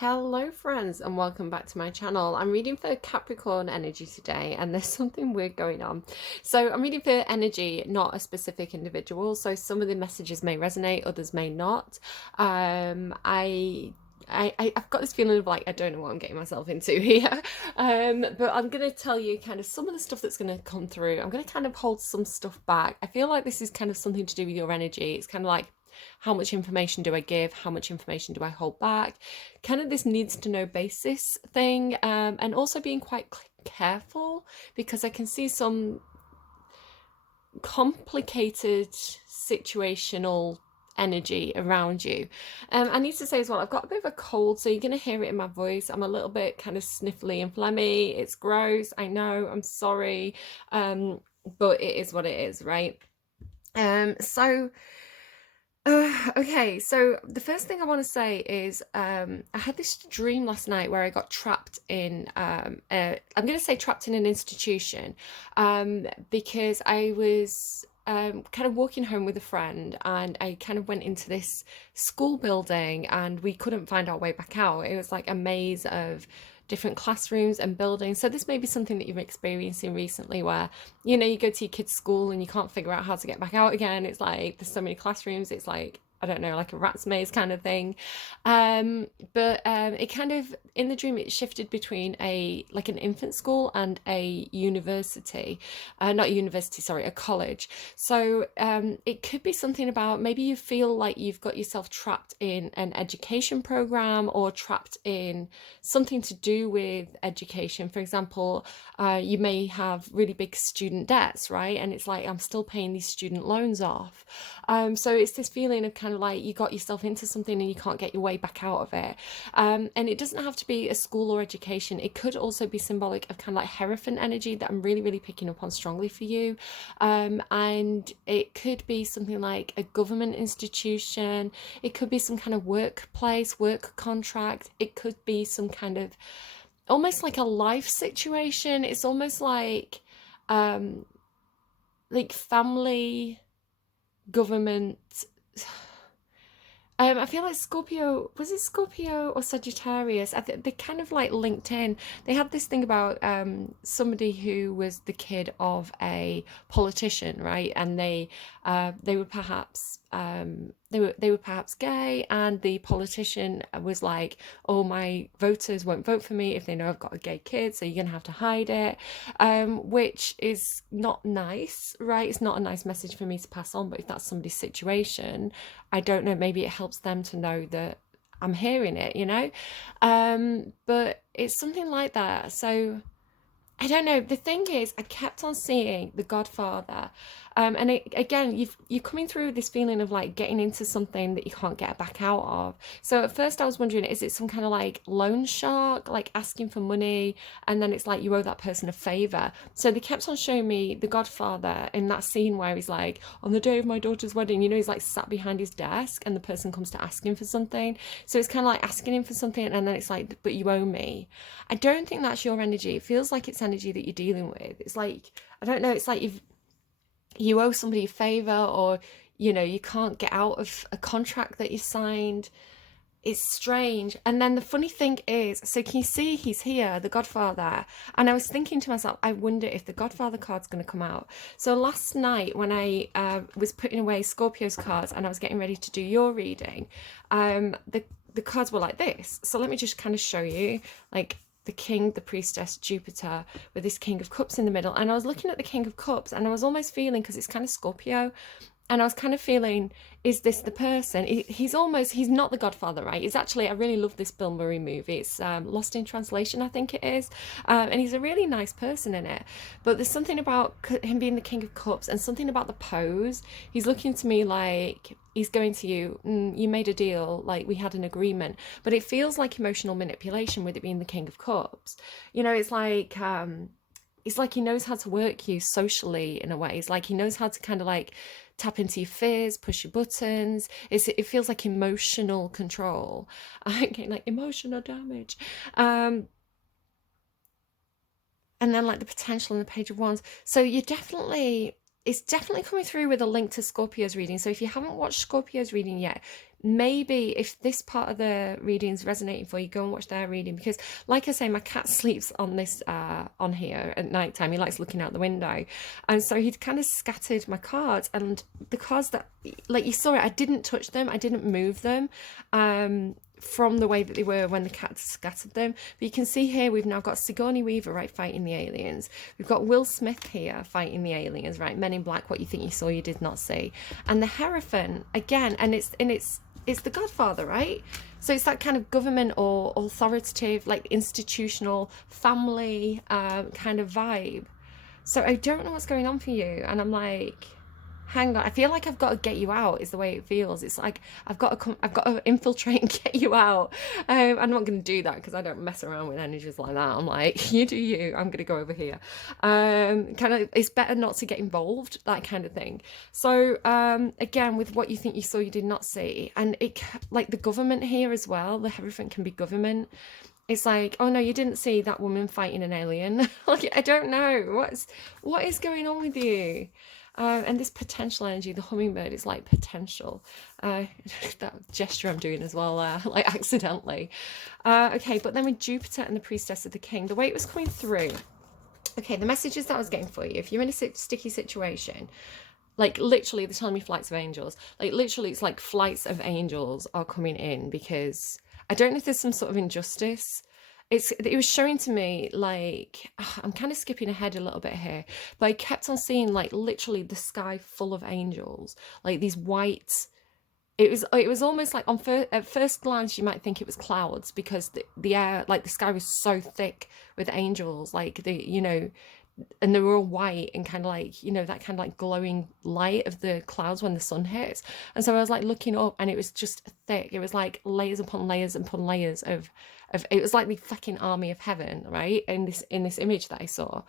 Hello friends and welcome back to my channel. I'm reading for Capricorn energy today and there's something weird going on. So I'm reading for energy, not a specific individual. So some of the messages may resonate, others may not. I've got this feeling of like, I don't know what I'm getting myself into here. But I'm going to tell you kind of some of the stuff that's going to come through. I'm going to kind of hold some stuff back. I feel like this is kind of something to do with your energy. It's kind of like, how much information do I give? How much information do I hold back? Kind of this needs to know basis thing, and also being quite careful because I can see some complicated situational energy around you. I need to say as well, I've got a bit of a cold, so you're going to hear it in my voice. I'm a little bit kind of sniffly and phlegmy. It's gross. I know. I'm sorry. But it is what it is, right? Okay, so the first thing I want to say is I had this dream last night where I got trapped in, I'm going to say trapped in an institution, because I was kind of walking home with a friend and I kind of went into this school building and we couldn't find our way back out. It was like a maze of different classrooms and buildings. So this may be something that you're experiencing recently where, you know, you go to your kid's school and you can't figure out how to get back out again. It's like there's so many classrooms. It's like, I don't know, like a rat's maze kind of thing. It kind of, in the dream, it shifted between like an infant school and a university, not a university, sorry, a college. So it could be something about maybe you feel like you've got yourself trapped in an education program or trapped in something to do with education. For example, you may have really big student debts, right? And it's like, I'm still paying these student loans off. So it's this feeling of kind of like you got yourself into something and you can't get your way back out of it. And it doesn't have to be a school or education. It could also be symbolic of kind of like Hierophant energy that I'm really, really picking up on strongly for you. And it could be something like a government institution. It could be some kind of workplace, work contract. It could be some kind of almost like a life situation. It's almost like family, government. I feel like Scorpio, was it Scorpio or Sagittarius? They kind of like linked in. They had this thing about somebody who was the kid of a politician, right? And they were perhaps they were perhaps gay, and the politician was like, "Oh, my voters won't vote for me if they know I've got a gay kid, so you're gonna have to hide it," which is not nice, right? It's not a nice message for me to pass on. But if that's somebody's situation, I don't know. Maybe it helps them to know that I'm hearing it, you know. But it's something like that. So I don't know. The thing is, I kept on seeing The Godfather. Again, you're coming through this feeling of like getting into something that you can't get back out of. So at first I was wondering, is it some kind of like loan shark, like asking for money, and then it's like you owe that person a favor. So they kept on showing me The Godfather in that scene where he's like, on the day of my daughter's wedding, you know, he's like sat behind his desk and the person comes to ask him for something. So it's kind of like asking him for something, and then it's like, but you owe me. I don't think that's your energy. It feels like it's energy that you're dealing with. It's like, I don't know, it's like you owe somebody a favor, or you know, you can't get out of a contract that you signed. It's strange. And then the funny thing is, so can you see he's here, the Godfather? And I was thinking to myself, I wonder if the Godfather card's going to come out. So last night when I was putting away Scorpio's cards and I was getting ready to do your reading, the cards were like this. So let me just kind of show you, like, the King, the Priestess, Jupiter, with this King of Cups in the middle. And I was looking at the King of Cups and I was almost feeling, because it's kind of Scorpio, and I was kind of feeling, is this the person? He's not the Godfather, right? It's actually, I really love this Bill Murray movie. It's Lost in Translation, I think it is. And he's a really nice person in it. But there's something about him being the King of Cups and something about the pose. He's looking to me like he's going to you, you made a deal, like we had an agreement. But it feels like emotional manipulation with it being the King of Cups. You know, it's like he knows how to work you socially in a way. It's like he knows how to kind of like tap into your fears, push your buttons. It feels like emotional control. I'm getting like emotional damage. And then like the potential in the Page of Wands. So you're definitely, it's definitely coming through with a link to Scorpio's reading. So if you haven't watched Scorpio's reading yet, maybe if this part of the reading is resonating for you, go and watch their reading, because like I say, my cat sleeps on this on here at night time. He likes looking out the window, and so he'd kind of scattered my cards, and the cards that, like you saw it, I didn't touch them, I didn't move them from the way that they were when the cat scattered them. But you can see here we've now got Sigourney Weaver, right, fighting the aliens. We've got Will Smith here fighting the aliens, right? Men in Black, what you think you saw, you did not see. And the Hierophant again, and it's the Godfather, right? So it's that kind of government or authoritative, like institutional family kind of vibe. So I don't know what's going on for you, and I'm like, hang on, I feel like I've got to get you out, is the way it feels. It's like I've got to infiltrate and get you out. I'm not going to do that because I don't mess around with energies like that. I'm like, you do you, I'm going to go over here. Kind of, it's better not to get involved, that kind of thing. So again, with what you think you saw, you did not see, and it, like the government here as well, everything can be government. It's like, oh no, you didn't see that woman fighting an alien. Like, I don't know what is going on with you. And this potential energy, the hummingbird is like potential. That gesture I'm doing as well, like accidentally. Okay, but then with Jupiter and the priestess of the king, the way it was coming through, okay, the messages that I was getting for you, if you're in a sticky situation, like literally they're telling me flights of angels, like literally it's like flights of angels are coming in, because I don't know if there's some sort of injustice. It was showing to me, like, I'm kind of skipping ahead a little bit here, but I kept on seeing like literally the sky full of angels, like these white, it was almost like at first glance you might think it was clouds, because the air, like the sky was so thick with angels, like and they were all white and kind of like, that kind of like glowing light of the clouds when the sun hits. And so I was like looking up, and it was just thick. It was like layers upon layers upon layers of it was like the fucking army of heaven, right? In this image that I saw.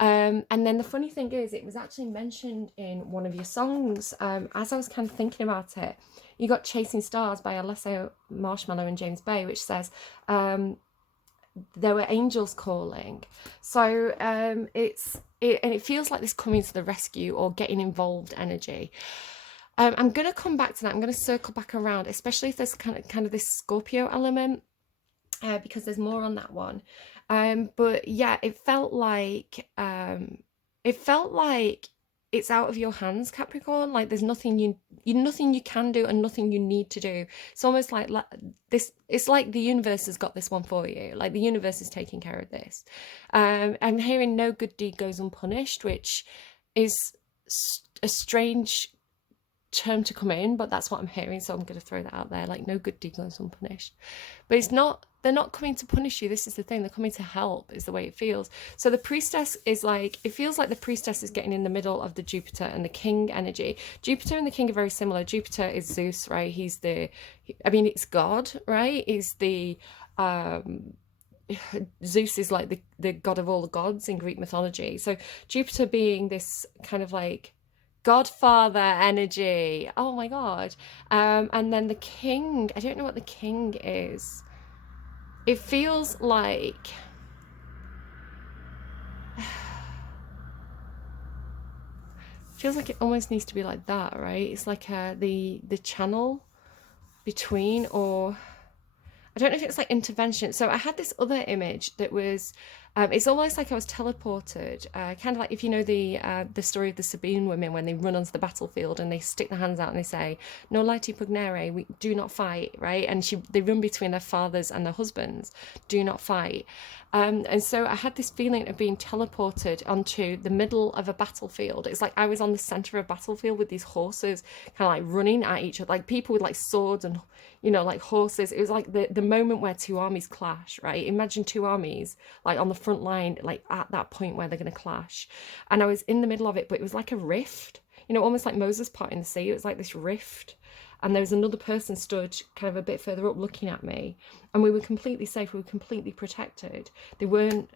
And then the funny thing is, it was actually mentioned in one of your songs. As I was kind of thinking about it, you got Chasing Stars by Alesso Marshmallow and James Bay, which says, there were angels calling. So it feels like this coming to the rescue or getting involved energy. I'm going to come back to that. I'm going to circle back around, especially if there's kind of this Scorpio element, because there's more on that one. But yeah, it felt like it's out of your hands, Capricorn. Like there's nothing you can do and nothing you need to do. It's almost like this. It's like the universe has got this one for you. Like the universe is taking care of this. I'm hearing no good deed goes unpunished, which is a strange term to come in, but that's what I'm hearing, so I'm going to throw that out there. Like no good deed goes unpunished, but they're not coming to punish you. This is the thing, they're coming to help, is the way it feels. So the priestess is like, it feels like the priestess is getting in the middle of the Jupiter and the king energy. Jupiter and the king are very similar. Jupiter is Zeus, right? It's God, right? He's the Zeus is like the god of all the gods in Greek mythology. So Jupiter being this kind of like Godfather energy. Oh my god. And then the king, I don't know what the king is. It feels like it almost needs to be like that, right? It's like the channel between, or I don't know if it's like intervention. So I had this other image that was, it's almost like I was teleported, kind of like if you know the story of the Sabine women when they run onto the battlefield and they stick their hands out and they say, "No lighti pugnere," we do not fight, right? And they run between their fathers and their husbands, do not fight. And so I had this feeling of being teleported onto the middle of a battlefield. It's like I was on the center of a battlefield with these horses kind of like running at each other, like people with like swords and, like horses. It was like the moment where two armies clash, right? Imagine two armies like on the front line, like at that point where they're going to clash. And I was in the middle of it, but it was like a rift, almost like Moses parting the sea. It was like this rift. And there was another person stood kind of a bit further up looking at me, and we were completely safe. We were completely protected. It was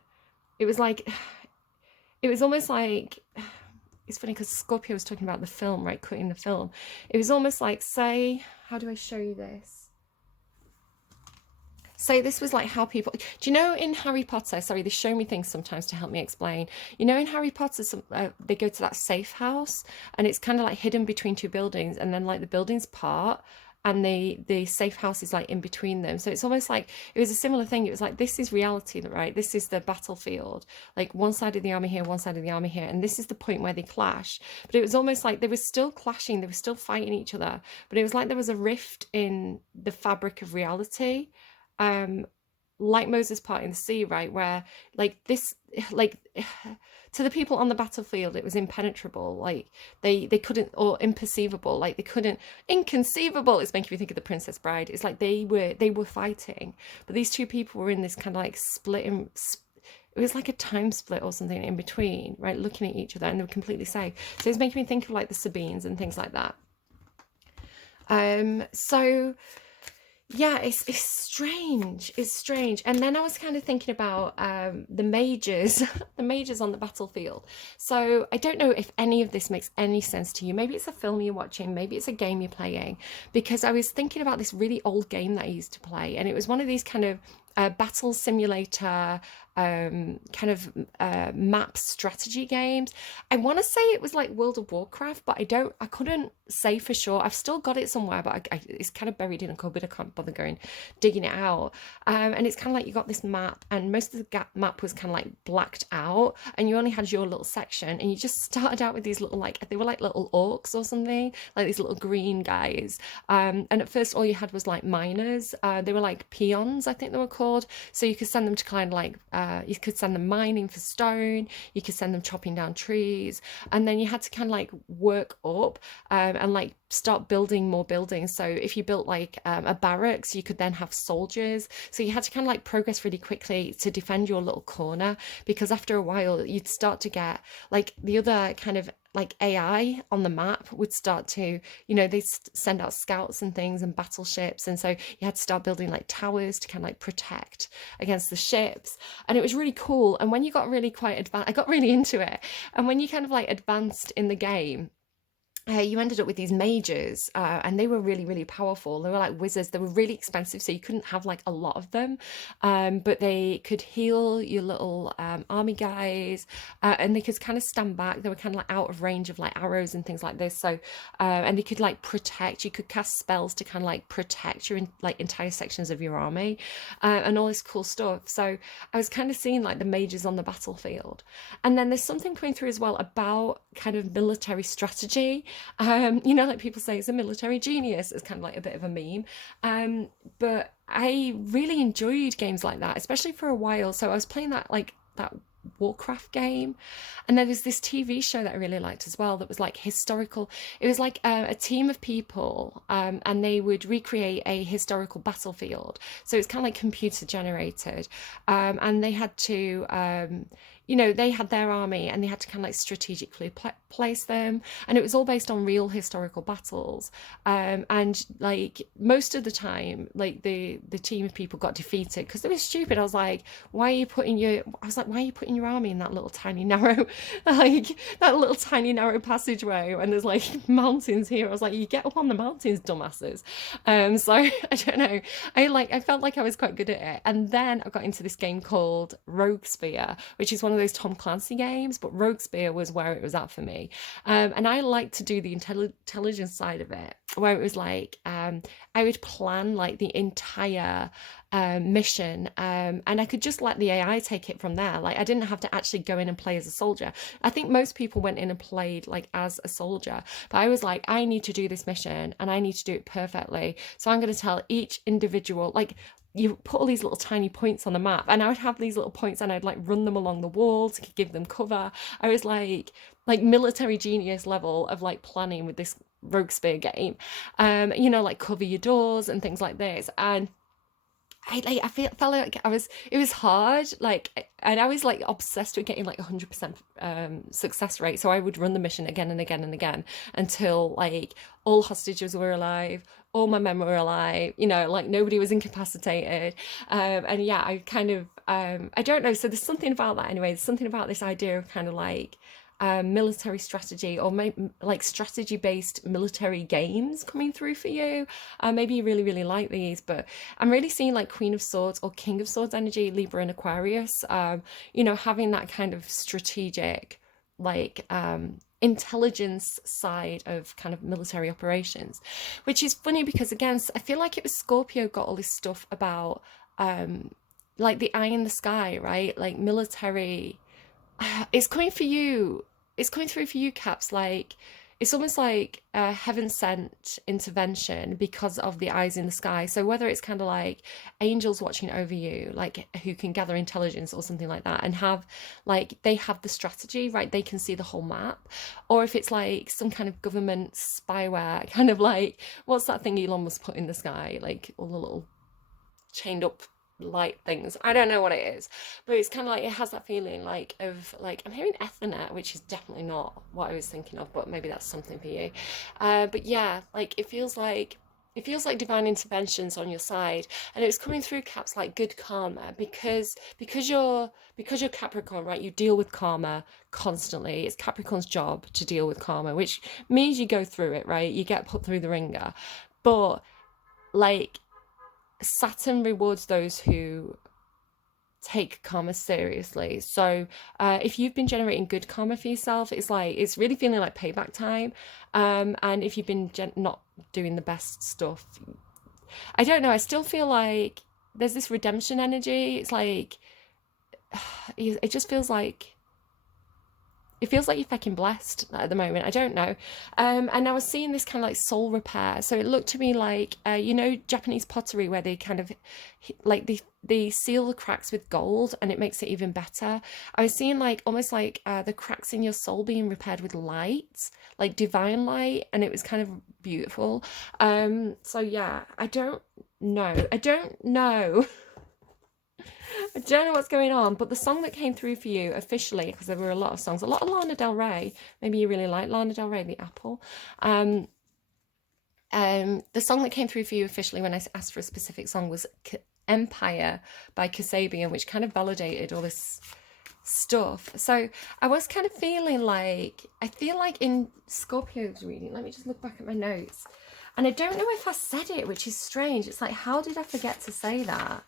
almost like, it's funny because Scorpio was talking about the film, right? Cutting the film. It was almost like, say, how do I show you this? So this was like how people, do you know in Harry Potter, sorry, they show me things sometimes to help me explain. You know in Harry Potter, they go to that safe house and it's kind of like hidden between two buildings, and then like the buildings part and the safe house is like in between them. So it's almost like it was a similar thing. It was like, this is reality, right? This is the battlefield, like one side of the army here, one side of the army here, and this is the point where they clash. But it was almost like they were still clashing, they were still fighting each other, but it was like there was a rift in the fabric of reality, um like Moses parting the sea, right? Where like this, like to the people on the battlefield, it was impenetrable. Like they couldn't, or imperceivable. Like they couldn't, inconceivable. It's making me think of the Princess Bride. It's like they were fighting, but these two people were in this kind of like split in. It was like a time split or something in between, right? Looking at each other, and they were completely safe. So it's making me think of like the Sabines and things like that. So yeah, it's strange. It's strange. And then I was kind of thinking about the mages, the mages on the battlefield. So I don't know if any of this makes any sense to you. Maybe it's a film you're watching, maybe it's a game you're playing, because I was thinking about this really old game that I used to play, and it was one of these kind of battle simulator kind of map strategy games. I want to say it was like World of Warcraft, but I couldn't say for sure. I've still got it somewhere, but it's kind of buried in a cupboard. I can't bother going digging it out. And it's kind of like you got this map, and most of the map was kind of like blacked out, and you only had your little section, and you just started out with these little, like, they were like little orcs or something, like these little green guys. And at first all you had was like miners. They were like peons, I think they were called. So you could send them to kind of like you could send them mining for stone, you could send them chopping down trees, and then you had to kind of like work up and like start building more buildings. So if you built like a barracks, you could then have soldiers. So you had to kind of like progress really quickly to defend your little corner, because after a while you'd start to get like the other kind of like AI on the map would start to, they send out scouts and things and battleships. And so you had to start building like towers to kind of like protect against the ships. And it was really cool. And when you got really quite advanced, I got really into it. And when you kind of like advanced in the game, you ended up with these mages, and they were really, really powerful. They were like wizards. They were really expensive, so you couldn't have like a lot of them. But they could heal your little army guys, and they could kind of stand back. They were kind of like out of range of like arrows and things like this. So, and they could like protect. You could cast spells to kind of like protect your like entire sections of your army, and all this cool stuff. So I was kind of seeing like the mages on the battlefield, and then there's something coming through as well about kind of military strategy. Like people say it's a military genius. It's kind of like a bit of a meme. But I really enjoyed games like that, especially for a while. So I was playing that Warcraft game, and there was this TV show that I really liked as well that was like historical. It was like a team of people, and they would recreate a historical battlefield. So it's kind of like computer generated, and they had to they had their army, and they had to kind of like strategically place them, and it was all based on real historical battles. And like most of the time, like the team of people got defeated because they were stupid. Why are you putting your army in that little tiny narrow, like that little tiny narrow passageway when there's like mountains here? I was like, you get up on the mountains, dumbasses. So I don't know. I felt like I was quite good at it. And then I got into this game called Roguesphere, which is one of those Tom Clancy games, but Roguesphere was where it was at for me. And I like to do the intelligence side of it, where it was like I would plan like the entire mission, and I could just let the AI take it from there. Like I didn't have to actually go in and play as a soldier. I think most people went in and played like as a soldier, but I was like, I need to do this mission and I need to do it perfectly. So I'm going to tell each individual, like, you put all these little tiny points on the map, and I would have these little points and I'd like run them along the walls to give them cover. I was like military genius level of like planning with this Roguesphere game. Like cover your doors and things like this. And felt like it was hard, like, and I was like obsessed with getting like 100% success rate. So I would run the mission again and again and again until like all hostages were alive, all my men were alive, like nobody was incapacitated. And yeah, I kind of I don't know, so there's something about that anyway. There's something about this idea of kind of like military strategy, or like strategy based military games coming through for you. Maybe you really, really like these, but I'm really seeing like Queen of Swords or King of Swords energy, Libra and Aquarius, you know, having that kind of strategic, like, intelligence side of kind of military operations, which is funny because, again, I feel like it was Scorpio got all this stuff about, like the eye in the sky, right? Like military. It's coming for you. It's coming through for you, Caps. Like, it's almost like a heaven sent intervention because of the eyes in the sky. So whether it's kind of like angels watching over you, like who can gather intelligence or something like that, and have like they have the strategy, right? They can see the whole map, or if it's like some kind of government spyware, kind of like what's that thing Elon Musk put in the sky, like all the little chained up light things. I don't know what it is, but it's kind of like it has that feeling like of like I'm hearing Ethernet, which is definitely not what I was thinking of, but maybe that's something for you. But yeah, like it feels like divine interventions on your side, and it's coming through, Caps, like good karma, because you're Capricorn, right? You deal with karma constantly. It's Capricorn's job to deal with karma, which means you go through it, right? You get put through the ringer, but like Saturn rewards those who take karma seriously. So if you've been generating good karma for yourself, it's like it's really feeling like payback time. And if you've been not doing the best stuff, I don't know. I still feel like there's this redemption energy. It's like it just feels like you're fucking blessed at the moment. I don't know. And I was seeing this kind of like soul repair. So it looked to me like, you know, Japanese pottery where they kind of like they seal the cracks with gold and it makes it even better. I was seeing like almost like the cracks in your soul being repaired with light, like divine light. And it was kind of beautiful. So yeah, I don't know. I don't know. I don't know what's going on, but the song that came through for you officially, because there were a lot of songs, a lot of Lana Del Rey. Maybe you really like Lana Del Rey, the Apple. Um, the song that came through for you officially when I asked for a specific song was Empire by Kasabian, which kind of validated all this stuff. So I was kind of feeling like, I feel like in Scorpio's reading, let me just look back at my notes. And I don't know if I said it, which is strange. It's like, how did I forget to say that?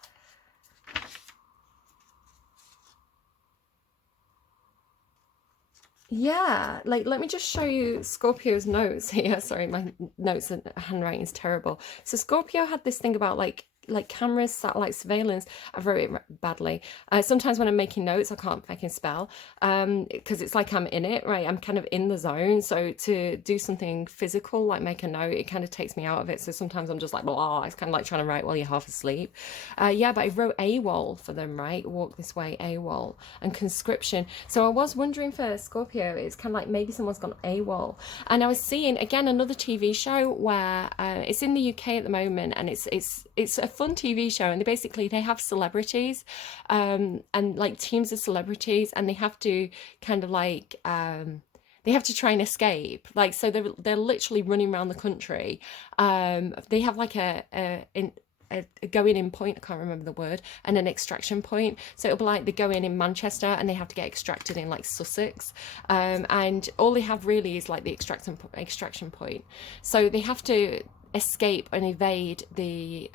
Yeah, like let me just show you Scorpio's notes here. Sorry, my notes and handwriting is terrible. So Scorpio had this thing about like cameras, satellite surveillance. I wrote it badly. Sometimes when I'm making notes, I can't fucking spell because it's like I'm in it, right? I'm kind of in the zone. So to do something physical, like make a note, it kind of takes me out of it. So sometimes I'm just like, blah, it's kind of like trying to write while you're half asleep. Yeah, but I wrote AWOL for them, right? Walk this way, AWOL, and conscription. So I was wondering for Scorpio, it's kind of like maybe someone's gone AWOL. And I was seeing again another TV show where it's in the UK at the moment, and it's a fun TV show, and they have celebrities, and like teams of celebrities, and they have to kind of like they have to try and escape. Like so they're literally running around the country. They have like a going in point, I can't remember the word, and an extraction point. So it'll be like they go in Manchester and they have to get extracted in like Sussex. And all they have really is like the extraction point. So they have to escape and evade the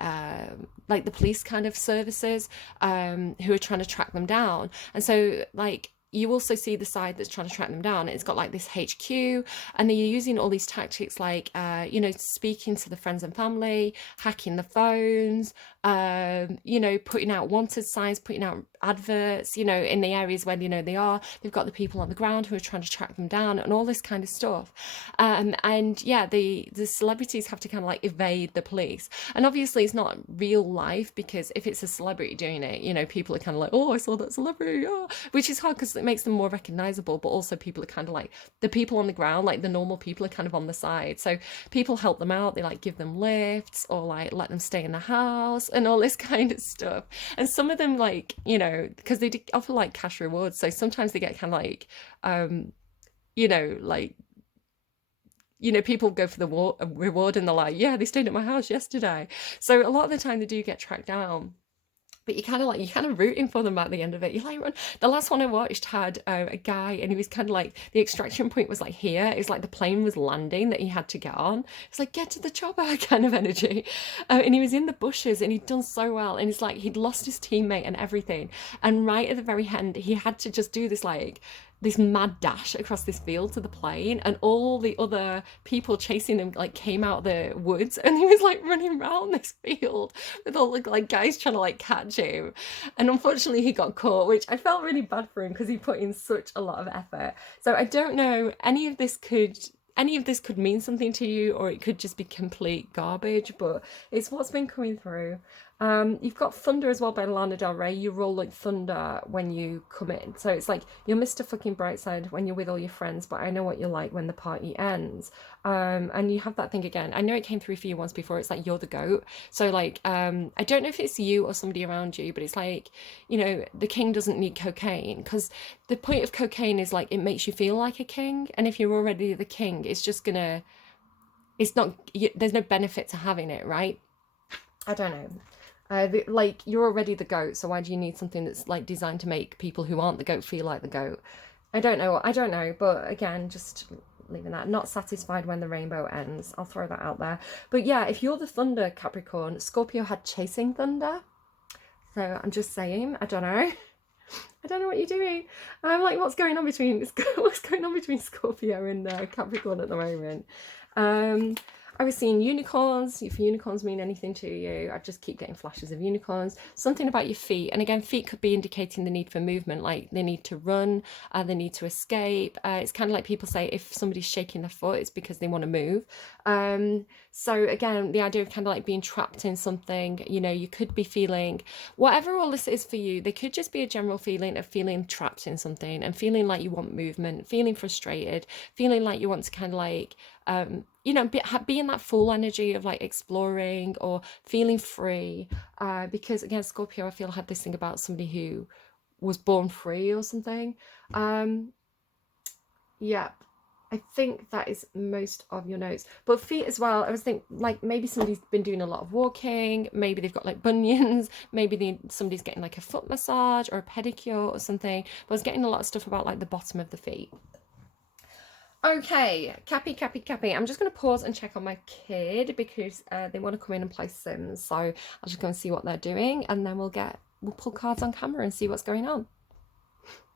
like the police kind of services who are trying to track them down. And so like you also see the side that's trying to track them down. It's got like this HQ, and they're using all these tactics like, you know, speaking to the friends and family, hacking the phones, you know, putting out wanted signs, putting out adverts, you know, in the areas where, you know, they've got the people on the ground who are trying to track them down and all this kind of stuff. And yeah, the celebrities have to kind of like evade the police. And obviously it's not real life, because if it's a celebrity doing it, you know, people are kind of like, oh, I saw that celebrity, oh, which is hard because it makes them more recognizable, but also people are kind of like the people on the ground, like the normal people are kind of on the side. So people help them out, they like give them lifts or like let them stay in the house and all this kind of stuff. And some of them, like, you know, because they offer like cash rewards, so sometimes they get kind of like you know, like, you know, people go for the reward and they're like, yeah, they stayed at my house yesterday. So a lot of the time they do get tracked down. but you're kind of rooting for them at the end of it. You're like, run. The last one I watched had a guy, and he was kind of like, the extraction point was like here. It's like the plane was landing that he had to get on. It's like, get to the chopper kind of energy. And he was in the bushes, and he'd done so well, and it's like he'd lost his teammate and everything. And right at the very end, he had to just do this like this mad dash across this field to the plane, and all the other people chasing him like came out of the woods, and he was like running around this field with all the like guys trying to like catch him. And unfortunately he got caught, which I felt really bad for him because he put in such a lot of effort. So I don't know, any of this could mean something to you, or it could just be complete garbage, but it's what's been coming through. You've got Thunder as well by Lana Del Rey. You roll like thunder when you come in. So it's like, you're Mr. fucking Brightside when you're with all your friends, but I know what you're like when the party ends. And you have that thing again. I know it came through for you once before. It's like, you're the goat. So like, I don't know if it's you or somebody around you, but it's like, you know, the king doesn't need cocaine, because the point of cocaine is like, it makes you feel like a king. And if you're already the king, it's just gonna, it's not, there's no benefit to having it, right? I don't know. Like, you're already the goat, so why do you need something that's like designed to make people who aren't the goat feel like the goat? I don't know, but again, just leaving that. Not satisfied when the rainbow ends. I'll throw that out there. But yeah, if you're the thunder, Capricorn, Scorpio had chasing thunder. So I'm just saying, I don't know. I don't know what you're doing. I'm like, what's going on between Scorpio and Capricorn at the moment? I was seeing unicorns. If unicorns mean anything to you, I just keep getting flashes of unicorns. Something about your feet. And again, feet could be indicating the need for movement, like they need to run, they need to escape. It's kind of like people say if somebody's shaking their foot, it's because they want to move. So again, the idea of kind of like being trapped in something, you know, you could be feeling, whatever all this is for you, there could just be a general feeling of feeling trapped in something and feeling like you want movement, feeling frustrated, feeling like you want to kind of like, you know, be in that full energy of like exploring or feeling free. Because again, Scorpio, I feel, had this thing about somebody who was born free or something. Yeah, I think that is most of your notes. But feet as well, I was thinking like maybe somebody's been doing a lot of walking, maybe they've got like bunions, maybe somebody's getting like a foot massage or a pedicure or something. But I was getting a lot of stuff about like the bottom of the feet. Okay, Cappy. I'm just going to pause and check on my kid because they want to come in and play Sims. So I'll just go and see what they're doing, and then we'll pull cards on camera and see what's going on.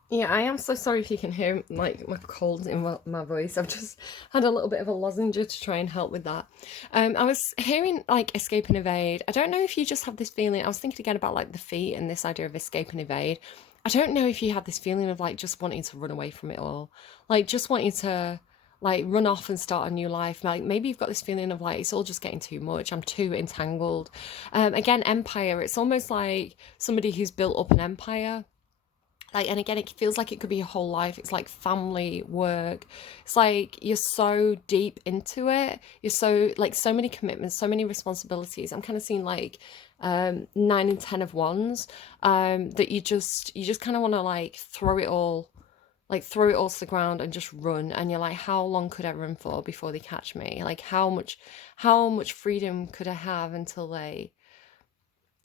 Yeah, I am so sorry if you can hear like my cold in my voice. I've just had a little bit of a lozenge to try and help with that. I was hearing like escape and evade. I don't know if you just have this feeling. I was thinking again about like the feet and this idea of escape and evade. I don't know if you had this feeling of like just wanting to run away from it all, like just wanting to like run off and start a new life. Like maybe you've got this feeling of like it's all just getting too much. I'm too entangled. Again, empire. It's almost like somebody who's built up an empire. Like, and again, it feels like it could be your whole life. It's like family, work. It's like you're so deep into it. You're so like so many commitments, so many responsibilities. I'm kind of seeing like 9 and 10 of wands, that you just kind of want to like throw it all to the ground and just run. And you're like, how long could I run for before they catch me? Like how much freedom could I have until they...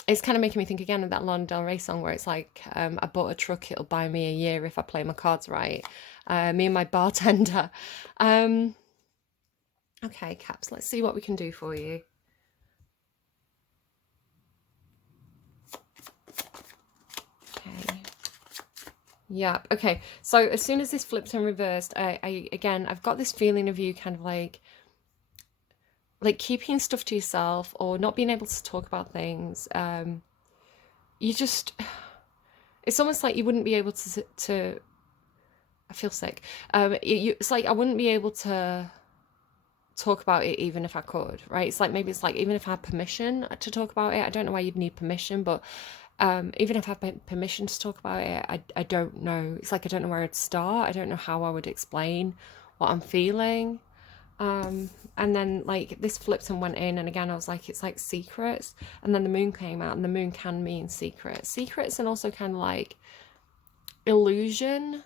It's kind of making me think again of that Lana Del Rey song where it's like, I bought a truck, it'll buy me a year if I play my cards right. Me and my bartender. Okay, Caps, let's see what we can do for you. Okay. Yeah, okay. So as soon as this flipped and reversed, I've got this feeling of you kind of like keeping stuff to yourself or not being able to talk about things. You just, it's almost like you wouldn't be able to I feel sick. It's like I wouldn't be able to talk about it even if I could, right? It's like maybe it's like even if I had permission to talk about it, I don't know why you'd need permission, but even if I have permission to talk about it, I don't know. It's like I don't know where I'd start. I don't know how I would explain what I'm feeling. And then like this flipped and went in, and again I was like, it's like secrets, and then the moon came out, and the moon can mean secrets, and also kind of like illusion.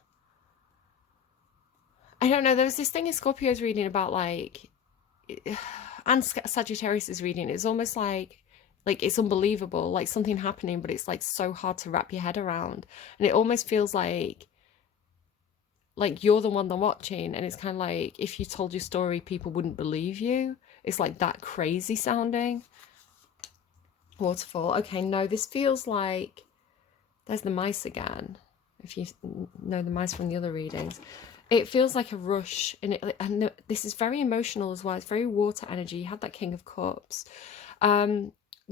I don't know, there was this thing in Scorpio's reading about like, and Sagittarius is reading, it's almost like Like it's unbelievable, like something happening, but it's like so hard to wrap your head around. And it almost feels like you're the one they're watching, and it's kind of like if you told your story, people wouldn't believe you. It's like that crazy sounding. Waterfall. Okay, no, this feels like there's the mice again. If you know the mice from the other readings, it feels like a rush, and this is very emotional as well. It's very water energy. You had that King of Cups.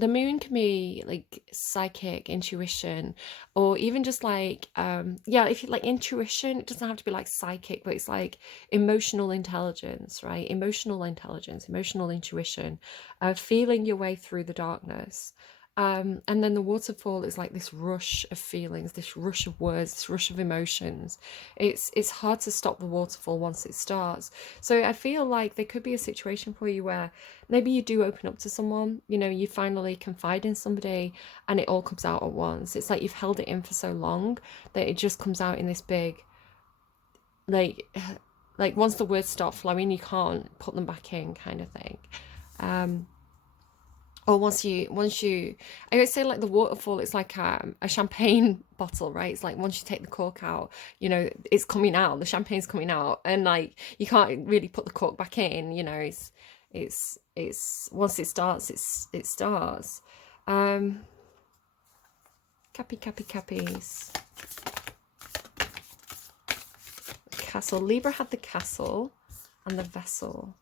The moon can be like psychic intuition, or even just like yeah, if you like intuition, it doesn't have to be like psychic, but it's like emotional intelligence, right? Emotional intelligence, emotional intuition, feeling your way through the darkness. And then the waterfall is like this rush of feelings, this rush of words, this rush of emotions. It's hard to stop the waterfall once it starts. So I feel like there could be a situation for you where maybe you do open up to someone, you know, you finally confide in somebody and it all comes out at once. It's like you've held it in for so long that it just comes out in this big, like like once the words start flowing, you can't put them back in kind of thing. Or once you I always say like the waterfall, it's like a champagne bottle, right? It's like once you take the cork out, you know, it's coming out, the champagne's coming out, and like you can't really put the cork back in, you know. It's once it starts, it starts. Cappies. Castle. Libra had the castle and the vessel.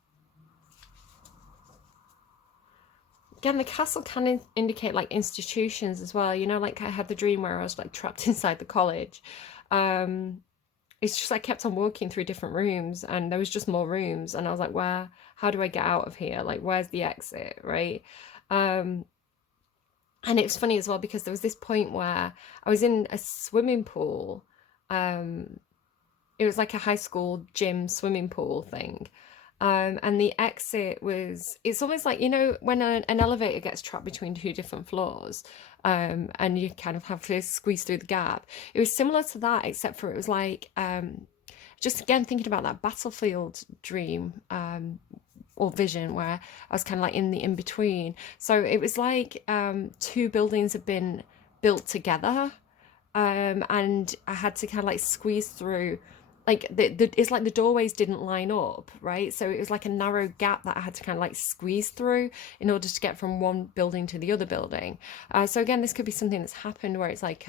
Again, the castle can indicate like institutions as well. You know, like I had the dream where I was like trapped inside the college. It's just I kept on walking through different rooms, and there was just more rooms, and I was like, how do I get out of here? Like, where's the exit, right? And it was funny as well because there was this point where I was in a swimming pool. It was like a high school gym swimming pool thing. And the exit was, it's almost like, you know, when an elevator gets trapped between two different floors, and you kind of have to squeeze through the gap. It was similar to that, except for it was like, just again, thinking about that battlefield dream, or vision where I was kind of like in the in-between. So it was like, two buildings had been built together, and I had to kind of like squeeze through, like it's like the doorways didn't line up, right? So it was like a narrow gap that I had to kind of like squeeze through in order to get from one building to the other building. So again, this could be something that's happened where it's like,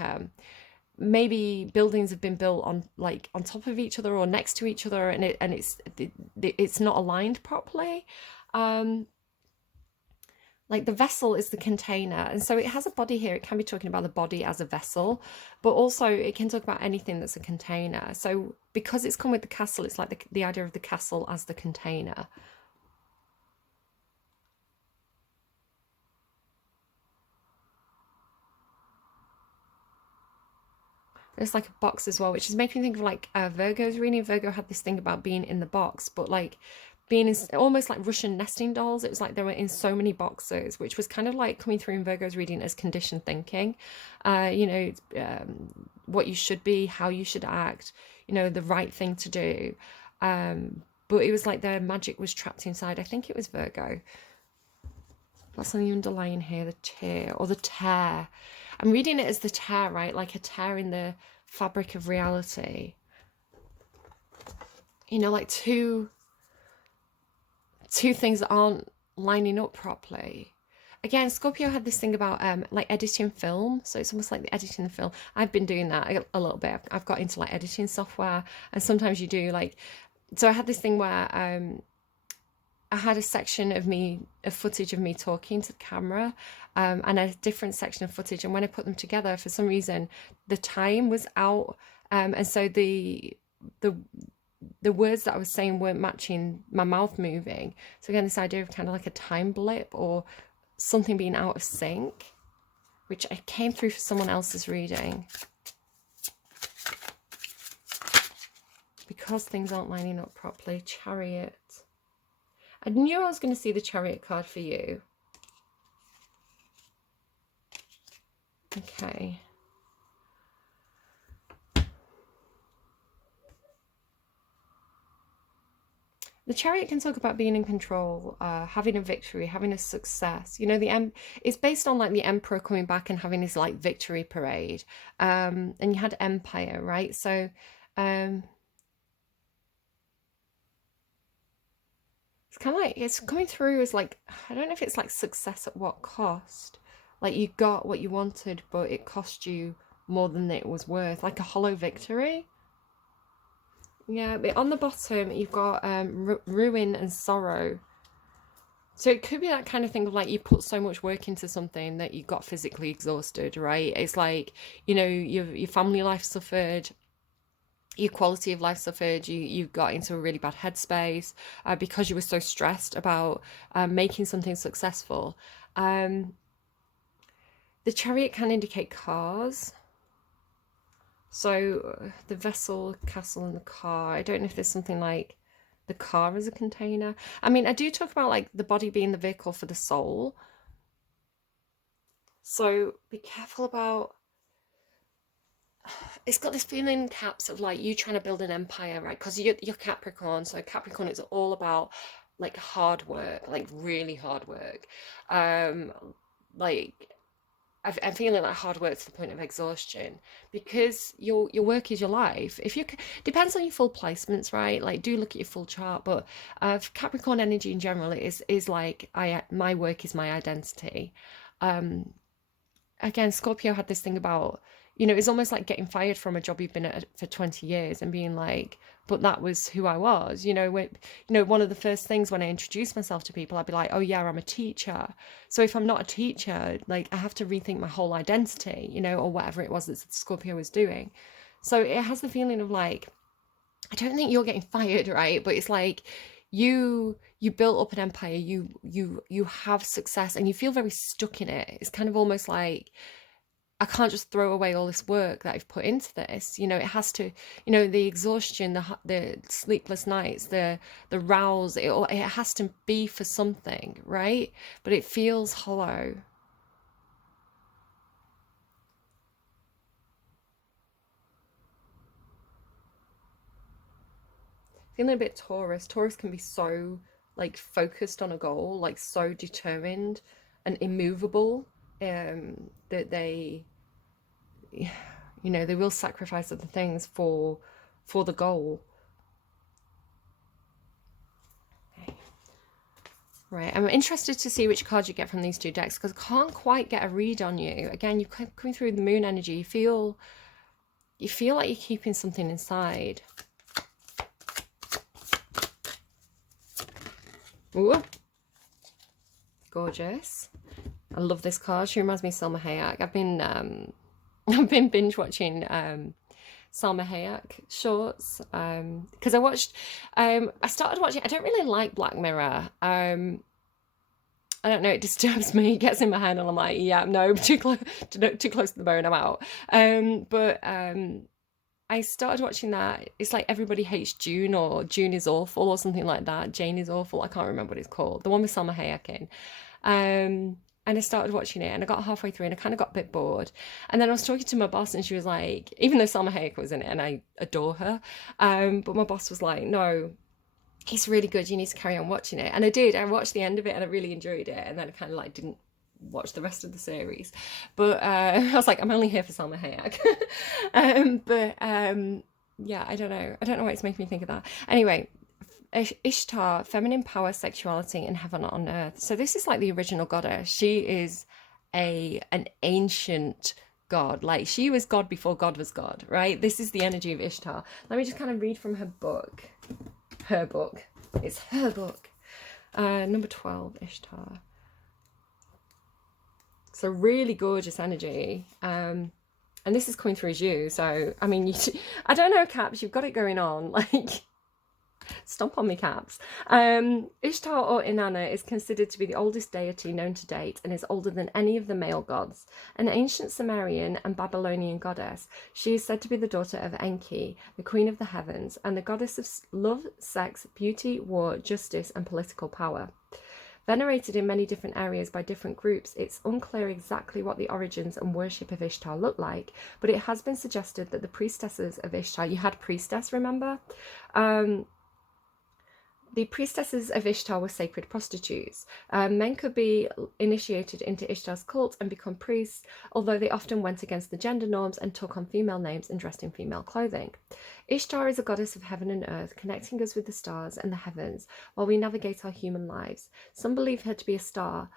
maybe buildings have been built on like on top of each other or next to each other, and it's not aligned properly. Like the vessel is the container, and so it has a body here. It can be talking about the body as a vessel, but also it can talk about anything that's a container. So because it's come with the castle, it's like the idea of the castle as the container. There's like a box as well, which is making me think of like Virgo's reading. Virgo had this thing about being in the box, but like being in almost like Russian nesting dolls. It was like they were in so many boxes, which was kind of like coming through in Virgo's reading as conditioned thinking. You know, what you should be, how you should act, you know, the right thing to do. But it was like their magic was trapped inside. I think it was Virgo. What's on the underlying here? The tear or the tear. I'm reading it as the tear, right? Like a tear in the fabric of reality. You know, like two things that aren't lining up properly. Again, Scorpio had this thing about like editing film. So it's almost like the editing the film. I've been doing that a little bit. I've got into like editing software, and sometimes you do like, so I had this thing where I had a section of footage of me talking to the camera, and a different section of footage. And when I put them together, for some reason, the time was out, and so the words that I was saying weren't matching my mouth moving. So again, this idea of kind of like a time blip or something being out of sync, which I came through for someone else's reading. Because things aren't lining up properly. Chariot. I knew I was going to see the Chariot card for you. Okay. The Chariot can talk about being in control, having a victory, having a success. You know, it's based on like the emperor coming back and having his like victory parade. And you had empire, right? So, um, it's kind of like it's coming through as like I don't know if it's like success at what cost. Like you got what you wanted, but it cost you more than it was worth, like a hollow victory. Yeah, but on the bottom you've got ruin and sorrow. So it could be that kind of thing of like you put so much work into something that you got physically exhausted, right? It's like, you know, your family life suffered, your quality of life suffered, you got into a really bad headspace because you were so stressed about making something successful. Um, the Chariot can indicate cars. So the vessel, castle, and the car. I don't know if there's something like the car as a container. I mean, I do talk about like the body being the vehicle for the soul. So be careful about. It's got this feeling, Caps, of like you trying to build an empire, right? Because you're Capricorn, so Capricorn is all about like hard work, like really hard work. Um, like I'm feeling like hard work to the point of exhaustion because your work is your life. If you depends on your full placements, right? Like do look at your full chart, but Capricorn energy in general is like my work is my identity. Um, Again, Scorpio had this thing about, you know, it's almost like getting fired from a job you've been at for 20 years and being like, but that was who I was. You know, one of the first things when I introduce myself to people, I'd be like, oh yeah, I'm a teacher. So if I'm not a teacher, like I have to rethink my whole identity, you know, or whatever it was that Scorpio was doing. So it has the feeling of like, I don't think you're getting fired, right? But it's like you built up an empire, you have success and you feel very stuck in it. It's kind of almost like I can't just throw away all this work that I've put into this. You know, it has to, you know, the exhaustion, the sleepless nights, the rouse, it has to be for something, right? But it feels hollow. Feeling a bit Taurus. Taurus can be so like focused on a goal, like so determined and immovable, that you know, they will sacrifice other things for the goal. Right, I'm interested to see which cards you get from these two decks because I can't quite get a read on you. Again, you're coming through the moon energy. You feel like you're keeping something inside. Ooh, gorgeous. I love this card. She reminds me of Selma Hayek. I've been I've been binge watching Salma Hayek shorts because I started watching. I don't really like Black Mirror. I don't know, it disturbs me. It gets in my head and I'm like, yeah, no, too close to the bone, I'm out. I started watching that. It's like Everybody Hates June or June is Awful or something like that. Jane is Awful. I can't remember what it's called. The one with Salma Hayek in. And I started watching it and I got halfway through and I kind of got a bit bored. And then I was talking to my boss and she was like, even though Salma Hayek was in it and I adore her, but my boss was like, no, it's really good. You need to carry on watching it. And I did. I watched the end of it and I really enjoyed it. And then I kind of like didn't watch the rest of the series. But I was like, I'm only here for Salma Hayek. Yeah, I don't know. I don't know why it's making me think of that. Anyway, Ishtar, feminine power, sexuality, and heaven on earth. So this is like the original goddess. She is an ancient god. Like she was God before God was God, right? This is the energy of Ishtar. Let me just kind of read from her book. Her book. It's her book. Number 12, Ishtar. So really gorgeous energy. And this is coming through as you. So, I mean, I don't know, Caps, you've got it going on. Like, stomp on me, Caps. Ishtar or Inanna is considered to be the oldest deity known to date and is older than any of the male gods. An ancient Sumerian and Babylonian goddess, she is said to be the daughter of Enki, the queen of the heavens, and the goddess of love, sex, beauty, war, justice, and political power. Venerated in many different areas by different groups, it's unclear exactly what the origins and worship of Ishtar look like, but it has been suggested that the priestesses of Ishtar, you had priestess, remember? The priestesses of Ishtar were sacred prostitutes. Men could be initiated into Ishtar's cult and become priests, although they often went against the gender norms and took on female names and dressed in female clothing. Ishtar is a goddess of heaven and earth, connecting us with the stars and the heavens while we navigate our human lives. Some believe her to be a star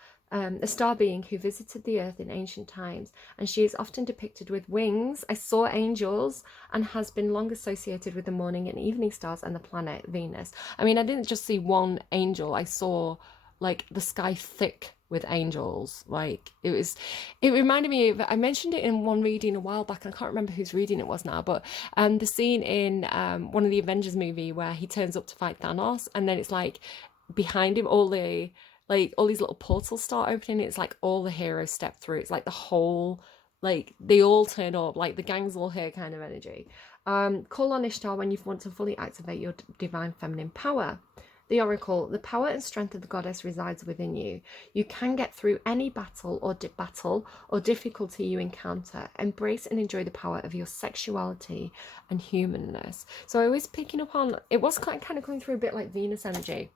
being who visited the earth in ancient times, and she is often depicted with wings. I saw angels, and has been long associated with the morning and evening stars and the planet Venus. I mean, I didn't just see one angel, I saw like the sky thick with angels. Like it reminded me of, I mentioned it in one reading a while back, and I can't remember whose reading it was now, but the scene in one of the Avengers movie where he turns up to fight Thanos, and then it's like behind him all these little portals start opening. It's like all the heroes step through. It's like the whole, like they all turn up, like the gang's all here kind of energy. Call on Ishtar when you want to fully activate your divine feminine power. The oracle: the power and strength of the goddess resides within you. You can get through any battle or difficulty you encounter. Embrace and enjoy the power of your sexuality and humanness. So I was picking up on, it was kind of coming through a bit like Venus energy.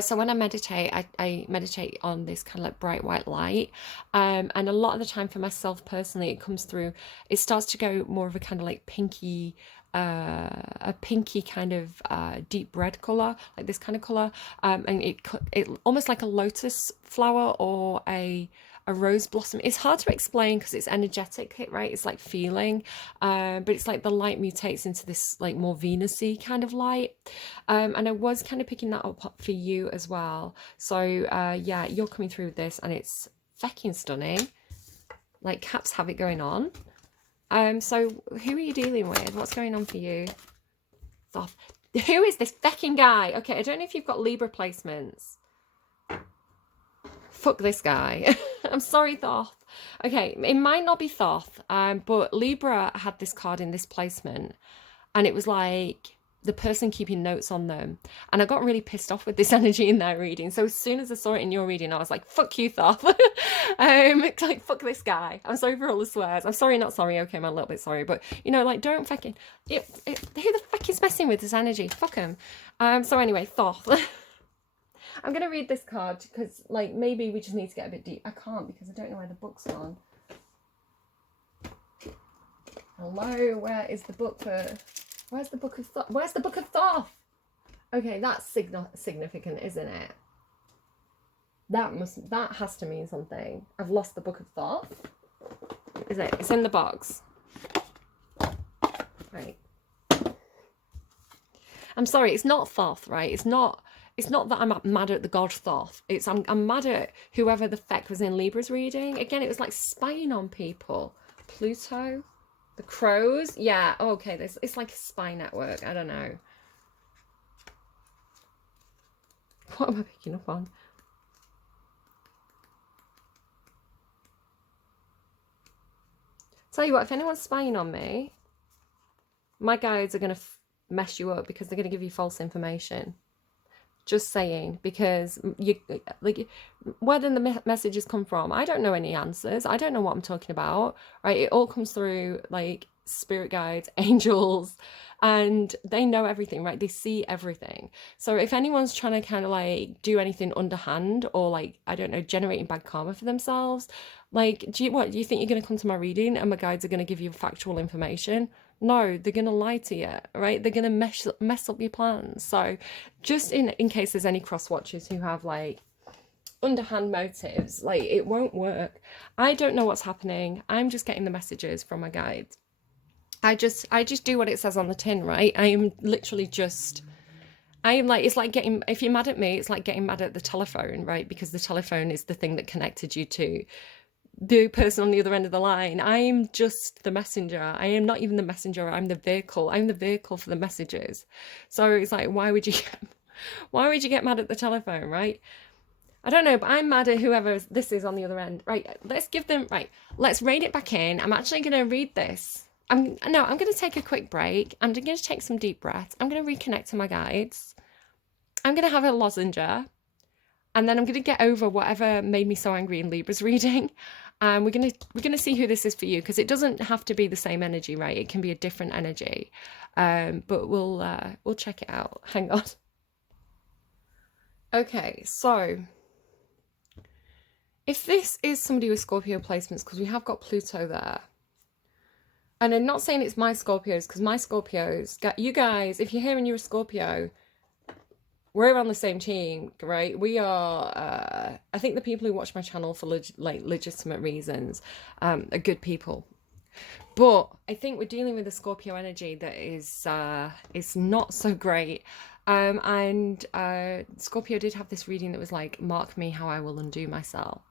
So when I meditate, I meditate on this kind of like bright white light, and a lot of the time for myself personally, it comes through, it starts to go more of a kind of like pinky, a pinky kind of deep red color, like this kind of color, and it almost like a lotus flower or a rose blossom. It's hard to explain because it's energetic, right? It's like feeling, but it's like the light mutates into this like more Venus-y kind of light, and I was kind of picking that up for you as well. So yeah, you're coming through with this, and it's fecking stunning. Like Caps have it going on. So who are you dealing with? What's going on for you? Thoth. Who is this fecking guy? Okay, I don't know if you've got Libra placements. Fuck this guy. I'm sorry, Thoth. Okay, it might not be Thoth, but Libra had this card in this placement, and it was like the person keeping notes on them. And I got really pissed off with this energy in their reading. So as soon as I saw it in your reading, I was like, fuck you, Thoth. Like, fuck this guy. I'm sorry for all the swears. I'm sorry, not sorry. Okay, I'm a little bit sorry. But, you know, like, don't fucking... who the fuck is messing with this energy? Fuck him. So anyway, Thoth. I'm going to read this card because, like, maybe we just need to get a bit deep. I can't because I don't know where the book's gone. Hello, where is the book for... Where's the book of Thoth? Where's the book of Thoth? Okay, that's significant, isn't it? That has to mean something. I've lost the book of Thoth. Is it? It's in the box. Right. I'm sorry, it's not Thoth, right? It's not that I'm mad at the god Thoth. I'm mad at whoever the feck was in Libra's reading. Again, it was like spying on people. Pluto, the crows. Yeah, okay, it's like a spy network. I don't know. What am I picking up on? Tell you what, if anyone's spying on me, my guides are going to mess you up because they're going to give you false information. Just saying, because you like where then the messages come from. I don't know any answers. I don't know what I'm talking about, right? It all comes through like spirit guides, angels, and they know everything, right? They see everything. So if anyone's trying to kind of like do anything underhand or like, I don't know, generating bad karma for themselves, like, do you think you're going to come to my reading and my guides are going to give you factual information? No, they're going to lie to you, right? They're going to mess up your plans. So just in case there's any cross watchers who have like underhand motives, like it won't work. I don't know what's happening. I'm just getting the messages from my guides. I just do what it says on the tin, right? I am literally just, I am like, it's like getting, if you're mad at me, it's like getting mad at the telephone, right? Because the telephone is the thing that connected you to the person on the other end of the line. I am just the messenger. I am not even the messenger. I'm the vehicle. I'm the vehicle for the messages. So it's like, why would you get mad at the telephone, right? I don't know, but I'm mad at whoever this is on the other end. Right, let's give them, right, let's rein it back in. I'm actually going to read this. I'm going to take a quick break. I'm going to take some deep breaths. I'm going to reconnect to my guides. I'm going to have a lozenge. And then I'm going to get over whatever made me so angry in Libra's reading. We're going to see who this is for you, because it doesn't have to be the same energy, right? It can be a different energy. But we'll check it out. Hang on. Okay, so if this is somebody with Scorpio placements, because we have got Pluto there, and I'm not saying it's my Scorpios, because my Scorpios, you guys, if you're here and you're a Scorpio, we're on the same team, right? We are, I think the people who watch my channel for legitimate reasons are good people. But I think we're dealing with a Scorpio energy that is not so great. And Scorpio did have this reading that was like, mark me how I will undo myself.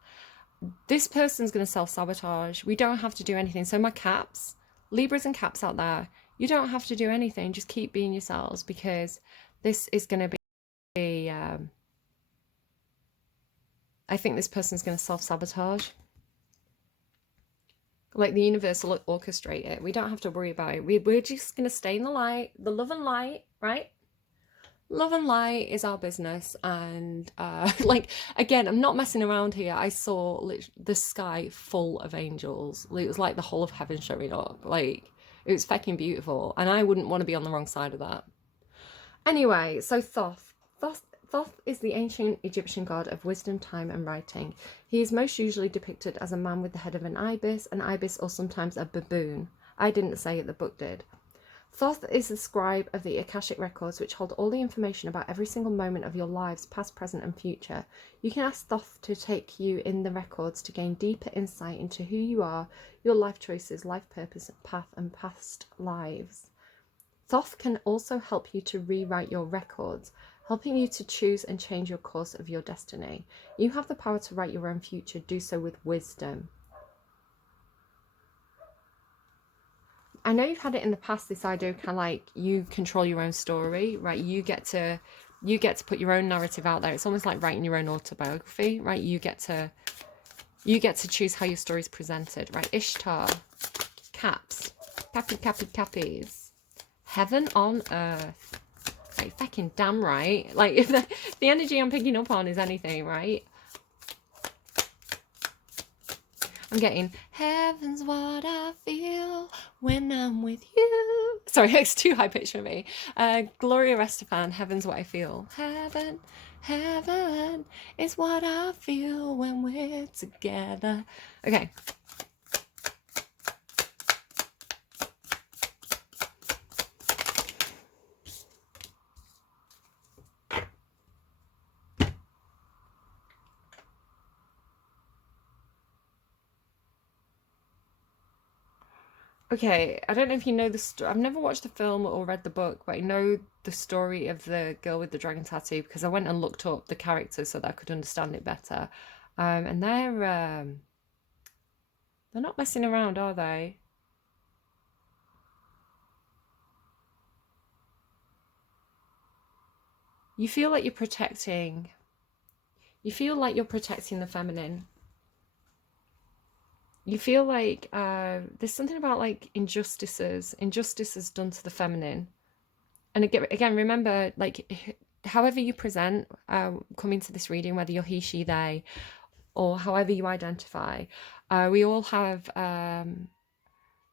This person's going to self-sabotage. We don't have to do anything. So my caps, Libras and caps out there, you don't have to do anything. Just keep being yourselves, because this is going to be, I think this person's going to self-sabotage. Like the universe will orchestrate it. We don't have to worry about it. We're just going to stay in the light, the love and light, right? Love and light is our business. And like, again, I'm not messing around here. I saw the sky full of angels. It was like the whole of heaven showing up. Like, it was fucking beautiful. And I wouldn't want to be on the wrong side of that. Anyway, so Thoth. Thoth is the ancient Egyptian god of wisdom, time, and writing. He is most usually depicted as a man with the head of an ibis, or sometimes a baboon. I didn't say it, the book did. Thoth is the scribe of the Akashic records, which hold all the information about every single moment of your lives, past, present, and future. You can ask Thoth to take you in the records to gain deeper insight into who you are, your life choices, life purpose, path, and past lives. Thoth can also help you to rewrite your records, helping you to choose and change your course of your destiny. You have the power to write your own future. Do so with wisdom. I know you've had it in the past, this idea of kind of like you control your own story, right? You get to put your own narrative out there. It's almost like writing your own autobiography, right? You get to choose how your story is presented, right? Ishtar, caps, cappies, heaven on earth. Like, fucking damn right. Like, if the energy I'm picking up on is anything, right? I'm getting, heaven's what I feel when I'm with you. Sorry, it's too high pitched for me. Gloria Estefan, heaven's what I feel. Heaven is what I feel when we're together. Okay. Okay, I don't know if you know the story. I've never watched the film or read the book, but I know the story of the girl with the dragon tattoo because I went and looked up the character so that I could understand it better. And they're not messing around, are they? You feel like you're protecting. You feel like you're protecting the feminine. You feel like there's something about like injustices done to the feminine. And again, remember, like, however you present coming to this reading, whether you're he, she, they, or however you identify, we all have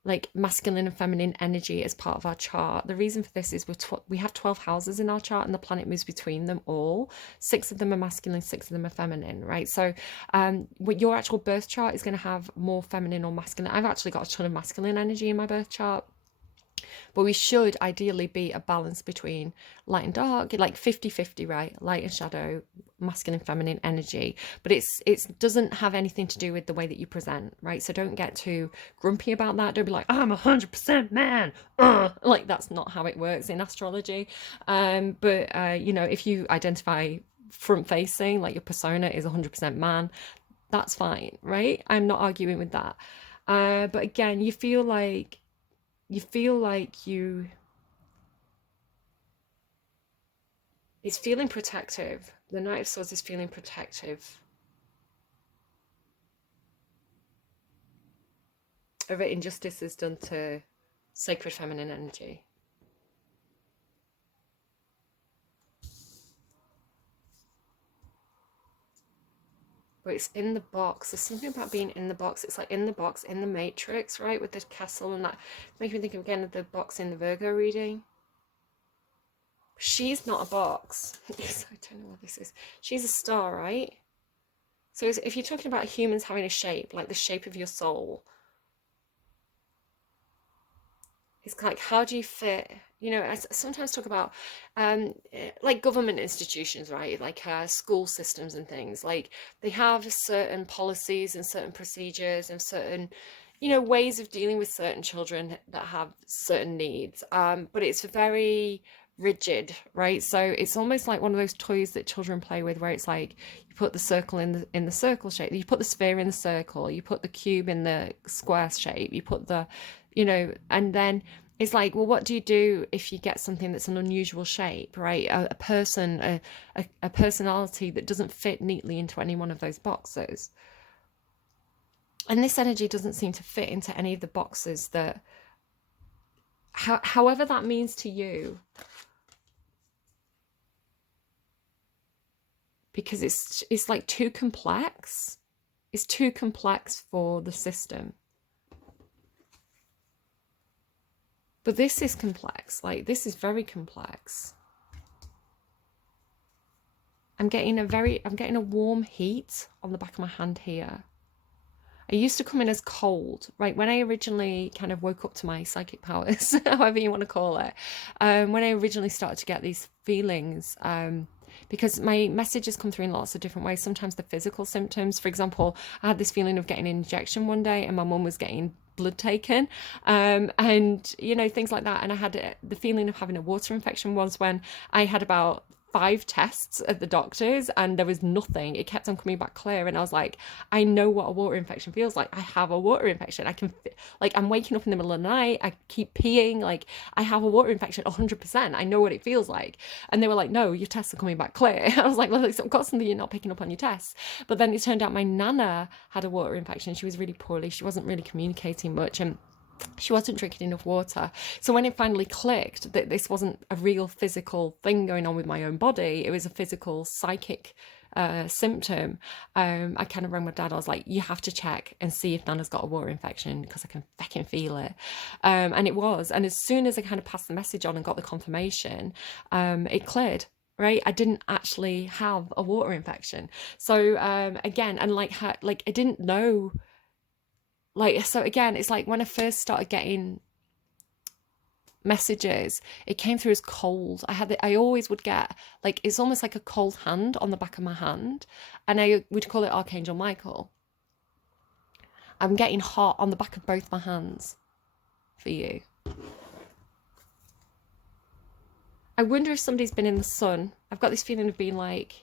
like masculine and feminine energy as part of our chart. The reason for this is we have 12 houses in our chart and the planet moves between them all. 6 of them are masculine, 6 of them are feminine, right? So what your actual birth chart is going to have more feminine or masculine. I've actually got a ton of masculine energy in my birth chart. But we should ideally be a balance between light and dark, like 50-50, right? Light and shadow, masculine, feminine energy. But it doesn't have anything to do with the way that you present, right? So don't get too grumpy about that. Don't be like, I'm 100% man. Like, that's not how it works in astrology. But you know, if you identify front facing, like your persona is 100% man, that's fine, right? I'm not arguing with that. But again, you feel like it's feeling protective. The Knight of Swords is feeling protective over injustice is done to sacred feminine energy. But it's in the box. There's something about being in the box. It's like in the box, in the Matrix, right? With the castle and that. It's making me think again of the box in the Virgo reading. She's not a box. I don't know what this is. She's a star, right? So if you're talking about humans having a shape, like the shape of your soul, it's like, how do you fit? You know, I sometimes talk about like government institutions, right? Like school systems and things. Like they have certain policies and certain procedures and certain, you know, ways of dealing with certain children that have certain needs. But it's very rigid, right? So it's almost like one of those toys that children play with, where it's like you put the circle in the circle shape, you put the sphere in the circle, you put the cube in the square shape, you put the, you know, and then it's like, well, what do you do if you get something that's an unusual shape, right? A person, a personality that doesn't fit neatly into any one of those boxes. And this energy doesn't seem to fit into any of the boxes that, however that means to you, because it's like too complex. It's too complex for the system. But this is complex. Like, this is very complex. I'm getting a warm heat on the back of my hand here. I used to come in as cold, right? When I originally kind of woke up to my psychic powers, however you want to call it, when I originally started to get these feelings, because my messages come through in lots of different ways. Sometimes the physical symptoms, for example, I had this feeling of getting an injection one day and my mum was getting blood taken, and you know, things like that. And I had the feeling of having a water infection once when I had about 5 tests at the doctors and there was nothing. It kept on coming back clear, and I was like, I know what a water infection feels like. I have a water infection. I can, like, I'm waking up in the middle of the night, I keep peeing, like I have a water infection 100%. I know what it feels like. And they were like, no, your tests are coming back clear. I was like, well, it's got something you're not picking up on your tests. But then it turned out my nana had a water infection. She was really poorly, she wasn't really communicating much, and she wasn't drinking enough water. So when it finally clicked that this wasn't a real physical thing going on with my own body, it was a physical psychic symptom, I kind of rang my dad. I was like, you have to check and see if Nana's got a water infection because I can fucking feel it. And it was. And as soon as I kind of passed the message on and got the confirmation, it cleared. Right, I didn't actually have a water infection. So again, and like I didn't know. Like, so again, it's like when I first started getting messages, it came through as cold. I always would get, like, it's almost like a cold hand on the back of my hand, and I would call it Archangel Michael. I'm getting hot on the back of both my hands for you. I wonder if somebody's been in the sun. I've got this feeling of being like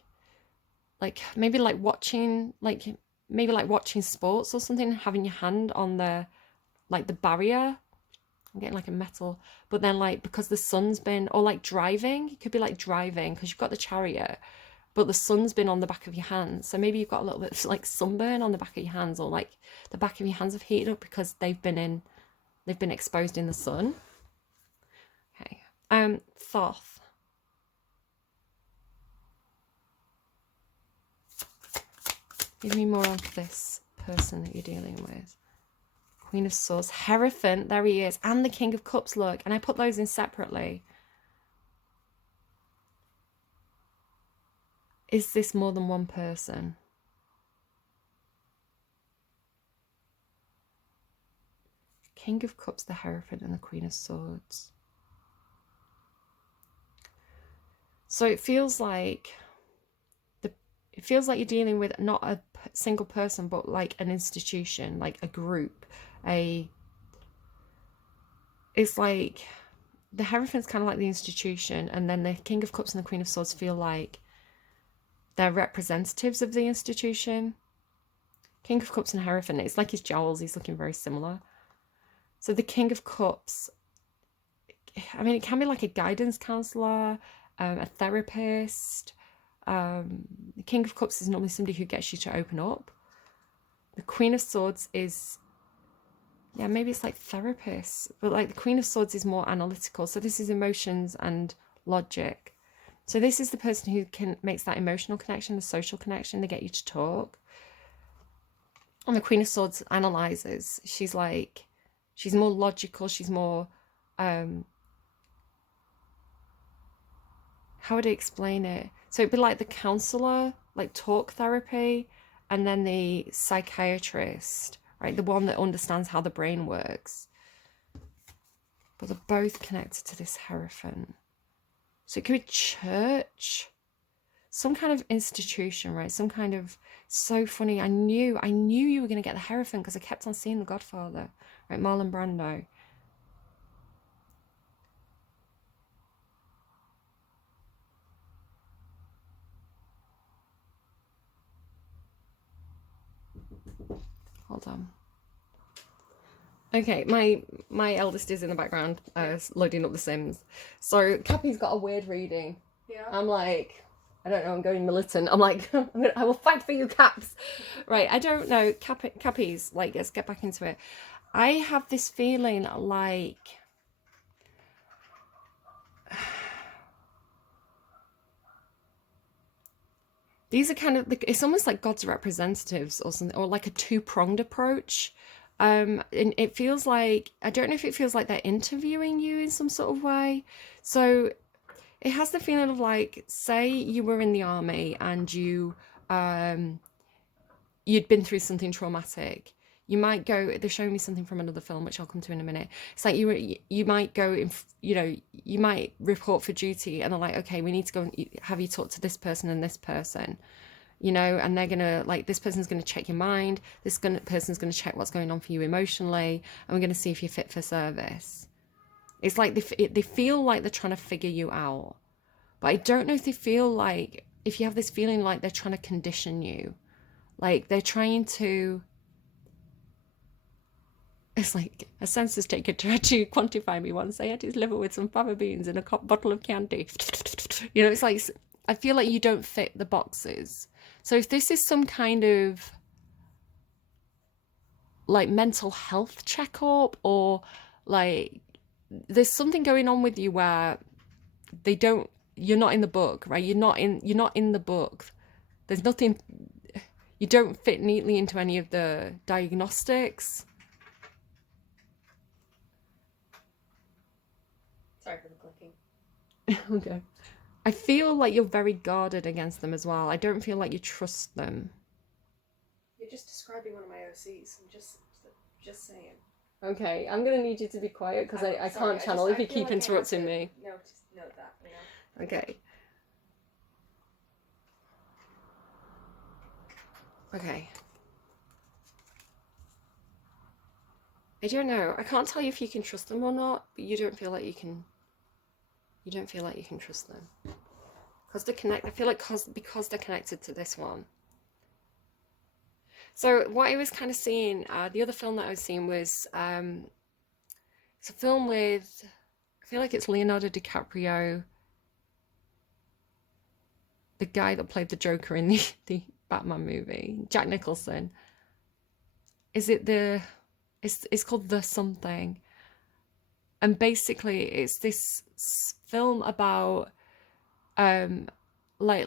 maybe like watching, like maybe like watching sports or something, having your hand on the, like the barrier. I'm getting like a metal, but then like because the sun's been, or like driving, it could be like driving because you've got the chariot, but the sun's been on the back of your hands. So maybe you've got a little bit of like sunburn on the back of your hands, or like the back of your hands have heated up because they've been exposed in the sun. Okay. Thoth. Give me more of this person that you're dealing with. Queen of Swords, Hierophant, there he is, and the King of Cups, look. And I put those in separately. Is this more than one person? King of Cups, the Hierophant, and the Queen of Swords. So it feels like you're dealing with not a single person, but like an institution, like a group. It's like the Hierophant's kind of like the institution, and then the King of Cups and the Queen of Swords feel like they're representatives of the institution. King of Cups and Hierophant, it's like his jowls, he's looking very similar. So the King of Cups, I mean, it can be like a guidance counselor, a therapist. The King of Cups is normally somebody who gets you to open up. The Queen of Swords is, yeah, maybe it's like therapist, but like the Queen of Swords is more analytical. So this is emotions and logic. So this is the person who makes that emotional connection, the social connection, they get you to talk. And the Queen of Swords analyzes. She's more logical. She's more, how would I explain it? So it'd be like the counselor, like talk therapy, and then the psychiatrist, right? The one that understands how the brain works. But they're both connected to this Hierophant. So it could be church, some kind of institution, right? Some kind of, so funny. I knew you were going to get the Hierophant because I kept on seeing The Godfather, right? Marlon Brando. Hold on. Okay, my eldest is in the background loading up The Sims. So Cappy's got a weird reading. Yeah. I'm like, I don't know, I'm going militant. I'm like, I will fight for you, Caps. Right, I don't know. Cappy's, like, let's get back into it. I have this feeling like... These are kind of, it's almost like God's representatives or something, or like a two-pronged approach. And it feels like, I don't know if it feels like they're interviewing you in some sort of way. So it has the feeling of like, say you were in the army and you'd been through something traumatic. You might go, they're showing me something from another film, which I'll come to in a minute. It's like you might go, you might report for duty and they're like, okay, we need to go and have you talk to this person and this person, and they're going to, like, this person's going to check your mind. Person's going to check what's going on for you emotionally. And we're going to see if you're fit for service. It's like they feel like they're trying to figure you out. But I don't know if they feel like, if you have this feeling like they're trying to condition you. Like they're trying to... It's like a census taker tried to quantify me once. I had his liver with some fava beans and a bottle of candy. It's like, I feel like you don't fit the boxes. So if this is some kind of like mental health checkup, or like there's something going on with you where you're not in the book, right? You're not in the book. There's nothing, you don't fit neatly into any of the diagnostics. Sorry for the clicking. Okay. I feel like you're very guarded against them as well. I don't feel like you trust them. You're just describing one of my OCs. I'm just saying. Okay, I'm going to need you to be quiet because I can't channel if you keep interrupting me. No, just note that, Okay. Okay. I don't know. I can't tell you if you can trust them or not, but you don't feel like you can... You don't feel like you can trust them. Because they're connected. I feel like because they're connected to this one. So what I was kind of seeing, the other film that I was seeing was, it's a film with, I feel like it's Leonardo DiCaprio, the guy that played the Joker in the Batman movie, Jack Nicholson. Is it it's called The Something. And basically it's this film about, like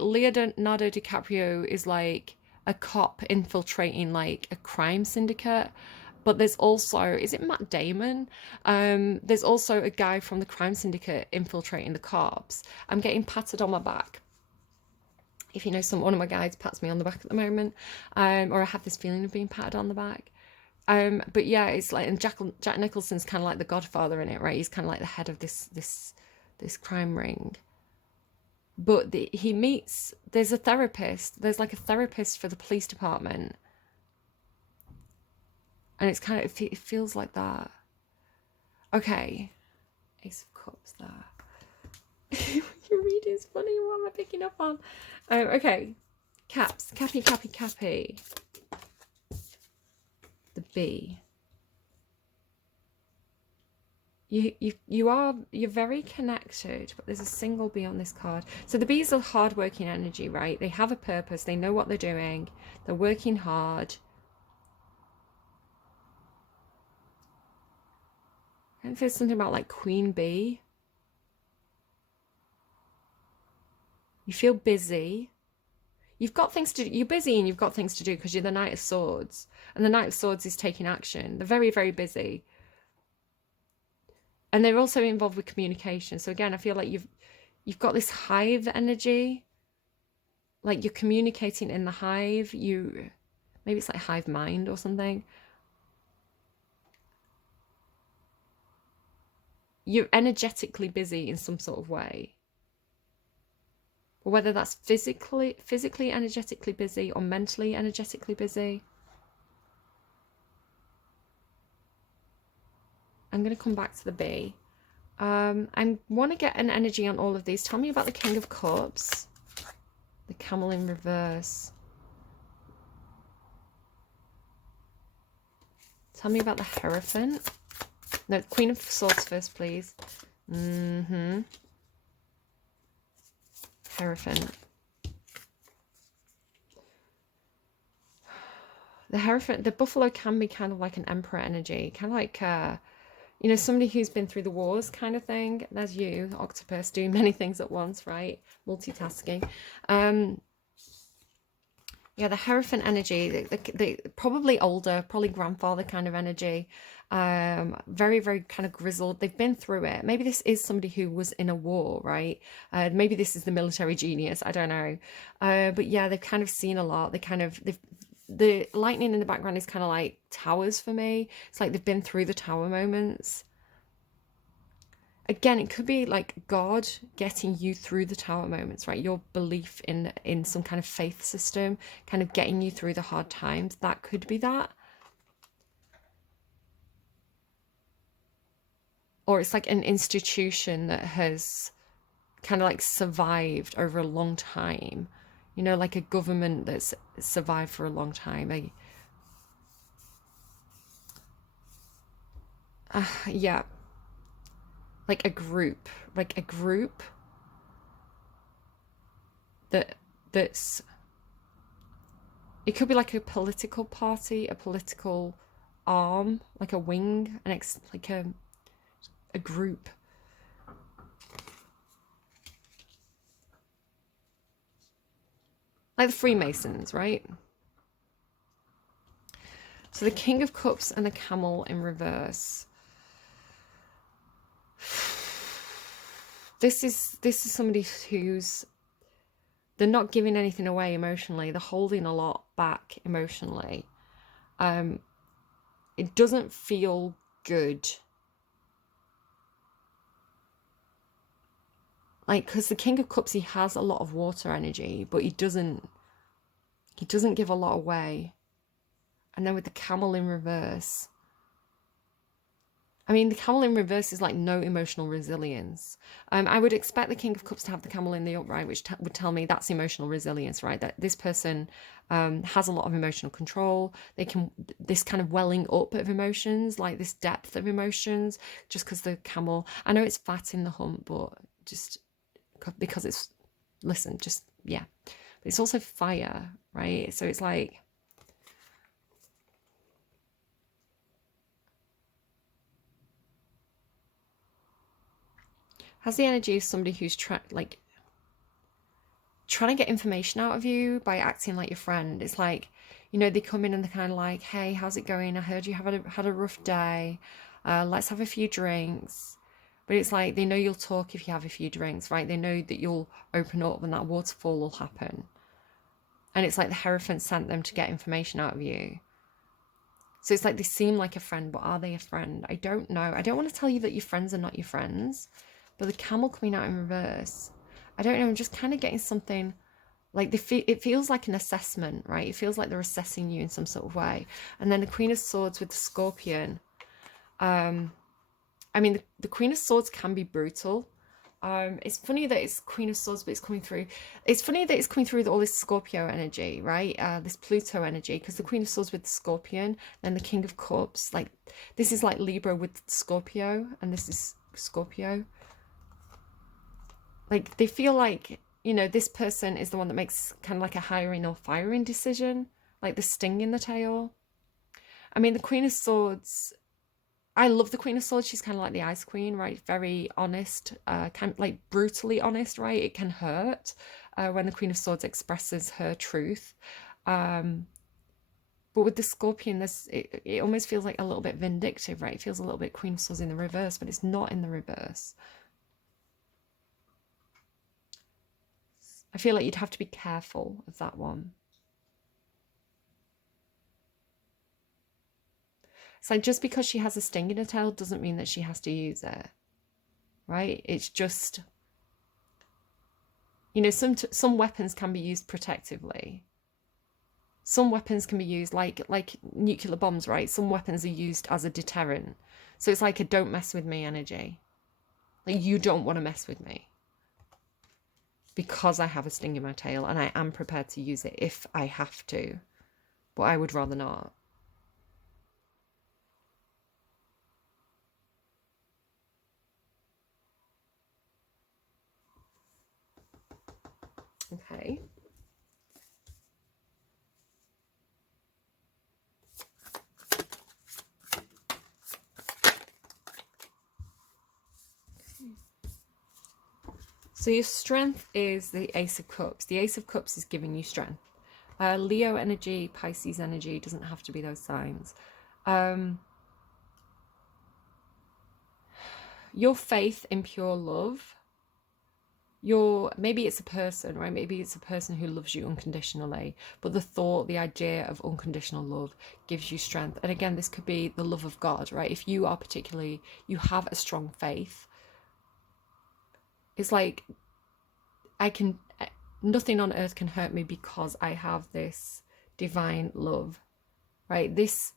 Leonardo DiCaprio is like a cop infiltrating like a crime syndicate. But there's also, is it Matt Damon? There's also a guy from the crime syndicate infiltrating the cops. I'm getting patted on my back. If you know, one of my guys pats me on the back at the moment. Or I have this feeling of being patted on the back. But yeah, it's like, and Jack Nicholson's kind of like the Godfather in it, right? He's kind of like the head of this crime ring. But he meets, there's a therapist. There's like a therapist for the police department. And it's kind of, it feels like that. Okay. Ace of Cups there. Your reading's funny. What am I picking up on? Okay. Caps. Cappy. The B. You're very connected, but there's a single B on this card. So the B's are hard-working energy, right? They have a purpose. They know what they're doing. They're working hard. I think there's something about like Queen Bee. You feel busy. You've got things to do. You're busy and you've got things to do because you're the Knight of Swords. And the Knight of Swords is taking action. They're very, very busy. And they're also involved with communication. So again, I feel like you've got this hive energy, like you're communicating in the hive. Maybe it's like hive mind or something. You're energetically busy in some sort of way. Or whether that's physically energetically busy or mentally energetically busy. I'm going to come back to the B. I want to get an energy on all of these. Tell me about the King of Cups. The Camel in reverse. Tell me about the Hierophant. No, Queen of Swords first, please. Hierophant. The Hierophant, the Buffalo can be kind of like an Emperor energy. Kind of like, you know, somebody who's been through the wars kind of thing. There's you, octopus, doing many things at once, right? Multitasking. Yeah, the Hierophant energy, the probably older, probably grandfather kind of energy. Very, very kind of grizzled. They've been through it. Maybe this is somebody who was in a war, right? Maybe this is the military genius. I don't know. But yeah, they've kind of seen a lot. The lightning in the background is kind of like towers for me. It's like they've been through the tower moments. Again, it could be like God getting you through the tower moments, right? Your belief in some kind of faith system, kind of getting you through the hard times. That could be that. Or it's like an institution that has kind of like survived over a long time. You know, like a government that's survived for a long time. Yeah. Like a group that's it could be like a political party, a political arm, like a wing, like a group. Like the Freemasons, right? So the King of Cups and the Camel in reverse. This is somebody who's, they're not giving anything away emotionally. They're holding a lot back emotionally. It doesn't feel good. Like, because the King of Cups, he has a lot of water energy, but he doesn't give a lot away. And then with the Camel in reverse, I mean, the Camel in reverse is like no emotional resilience. I would expect the King of Cups to have the Camel in the upright, which would tell me that's emotional resilience, right? That this person has a lot of emotional control. This kind of welling up of emotions, like this depth of emotions, just because the Camel, I know it's fat in the hump, but just because it's, listen, just, yeah. But it's also fire, right? So it's like, has the energy of somebody who's trying to get information out of you by acting like your friend. It's like, you know, they come in and they're kind of like, hey, how's it going? I heard you had a rough day. Let's have a few drinks. But it's like, they know you'll talk if you have a few drinks, right? They know that you'll open up and that waterfall will happen. And it's like the Hierophant sent them to get information out of you. So it's like they seem like a friend, but are they a friend? I don't know. I don't want to tell you that your friends are not your friends. But the Camel coming out in reverse, I don't know, I'm just kind of getting something like it feels like an assessment, right? It feels like they're assessing you in some sort of way. And then the Queen of Swords with the Scorpion. I mean, the Queen of Swords can be brutal. It's funny that it's Queen of Swords, but it's coming through. It's funny that it's coming through with all this Scorpio energy, right? This Pluto energy, because the Queen of Swords with the Scorpion, then the King of Cups, like this is like Libra with Scorpio, and this is Scorpio. Like they feel like, you know, this person is the one that makes kind of like a hiring or firing decision, like the sting in the tail. I mean, the Queen of Swords, I love the Queen of Swords. She's kind of like the Ice Queen, right? Very honest, kind of like brutally honest, right? It can hurt when the Queen of Swords expresses her truth. But with the Scorpion, it almost feels like a little bit vindictive, right? It feels a little bit Queen of Swords in the reverse, but it's not in the reverse. I feel like you'd have to be careful of that one. It's like just because she has a sting in her tail doesn't mean that she has to use it, right? It's just, you know, some weapons can be used protectively. Some weapons can be used like nuclear bombs, right? Some weapons are used as a deterrent. So it's like a don't mess with me energy. Like you don't want to mess with me because I have a sting in my tail and I am prepared to use it if I have to, but I would rather not. Okay. So your strength is the Ace of Cups. The Ace of Cups is giving you strength. Leo energy, Pisces energy, doesn't have to be those signs. Your faith in pure love, maybe it's a person, right? Maybe it's a person who loves you unconditionally, but the thought, the idea of unconditional love gives you strength. And again, this could be the love of God, right? If you are you have a strong faith, it's like nothing on earth can hurt me because I have this divine love, right? This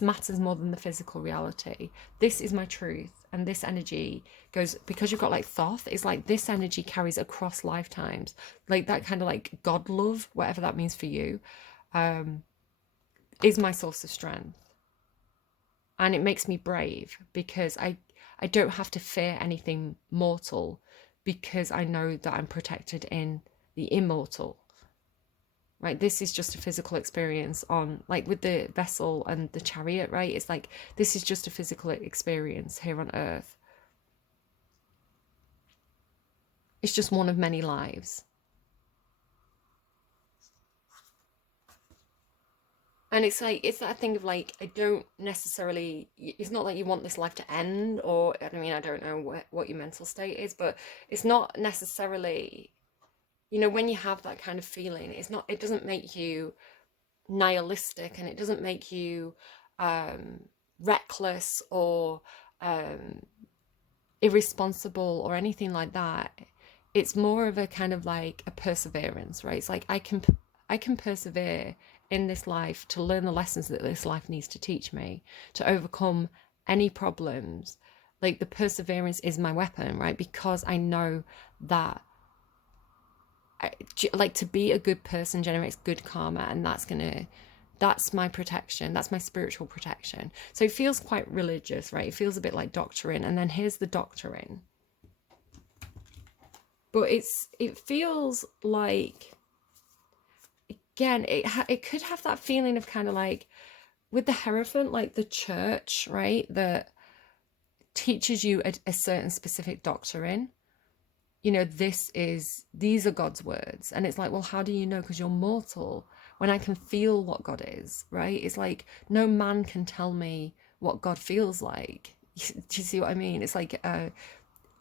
matters more than the physical reality. This is my truth. And this energy goes, because you've got like Thoth, it's like this energy carries across lifetimes. Like that kind of like God love, whatever that means for you, is my source of strength. And it makes me brave because I don't have to fear anything mortal because I know that I'm protected in the immortal. Right, this is just a physical experience on, like with the vessel and the chariot, right? It's like this is just a physical experience here on earth. It's just one of many lives. And it's like, it's that thing of like, I don't necessarily, it's not like you want this life to end, or I mean, I don't know what your mental state is, but it's not necessarily, you know, when you have that kind of feeling, it doesn't make you nihilistic, and it doesn't make you reckless or irresponsible or anything like that. It's more of a kind of like a perseverance, right? It's like I can persevere in this life to learn the lessons that this life needs to teach me, to overcome any problems. Like the perseverance is my weapon, right? Because I know that like to be a good person generates good karma, and that's my protection, that's my spiritual protection. So it feels quite religious, right? It feels a bit like doctrine, and then here's the doctrine, but it feels like, again, it could have that feeling of kind of like with the Hierophant, like the church, right, that teaches you a certain specific doctrine. You know, these are God's words. And it's like, well, how do you know? Because you're mortal. When I can feel what God is, right? It's like no man can tell me what God feels like. Do you see what I mean? It's like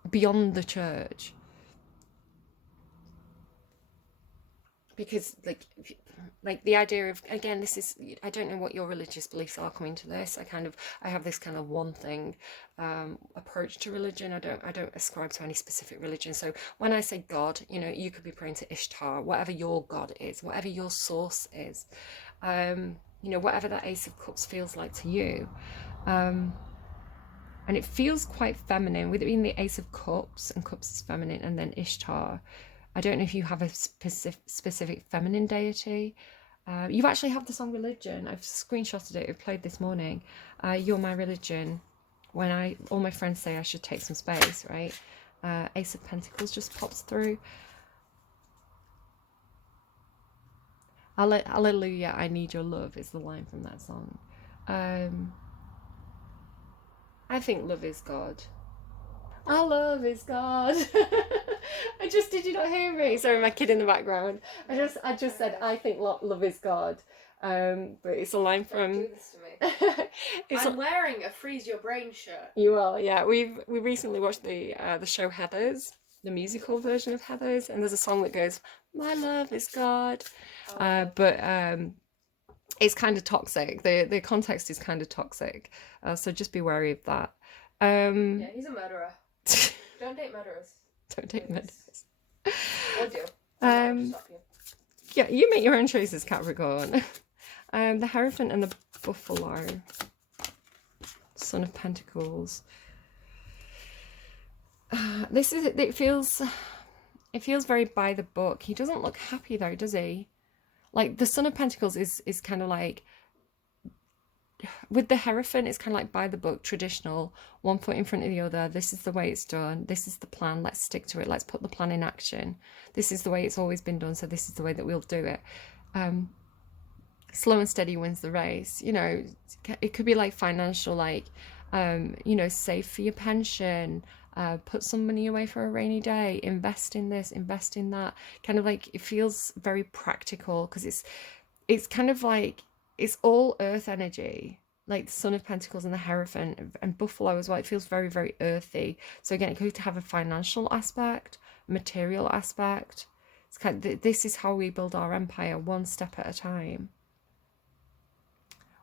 beyond the church. Because like the idea of, again, this is, I don't know what your religious beliefs are coming to this. I have this kind of one thing approach to religion. I don't ascribe to any specific religion. So when I say God, you know, you could be praying to Ishtar, whatever your God is, whatever your source is, you know, whatever that Ace of Cups feels like to you. And it feels quite feminine, with it being the Ace of Cups, and Cups is feminine, and then Ishtar. I don't know if you have a specific feminine deity. You actually have the song Religion. I've screenshotted it. It played this morning. You're my religion. When all my friends say I should take some space, right? Ace of Pentacles just pops through. Hallelujah, I need your love is the line from that song. I think love is God. Our love is God. Did you not hear me? Sorry, my kid in the background. I just said, I think love is God. But it's a line from. Don't do this to me. I'm wearing a Freeze Your Brain shirt. You are, yeah. We recently watched the show Heathers. the musical version of Heathers, and there's a song that goes, "My love is God," Oh, but it's kind of toxic. The context is kind of toxic, so just be wary of that. yeah, he's a murderer. Don't date murderers. Don't take minutes. Or do. I'm not going to Um, stop you. yeah, you make your own choices, Capricorn. The Hierophant and the Buffalo. Son of Pentacles. This is, it feels very by the book. He doesn't look happy though, does he? Like the Son of Pentacles is kind of like, with the Hierophant, it's kind of like by the book, traditional, one foot in front of the other. This is the way it's done. This is the plan. Let's stick to it. Let's put the plan in action. This is the way it's always been done. So this is the way that we'll do it. Slow and steady wins the race. You know, it could be like financial, like, you know, save for your pension, put some money away for a rainy day, invest in this, invest in that. Kind of like, it feels very practical because it's kind of like, it's all earth energy, like the Son of Pentacles and the Hierophant and Buffalo as well. It feels very, very earthy. So again, it could have a financial aspect, material aspect. It's kind of, this is how we build our empire, one step at a time.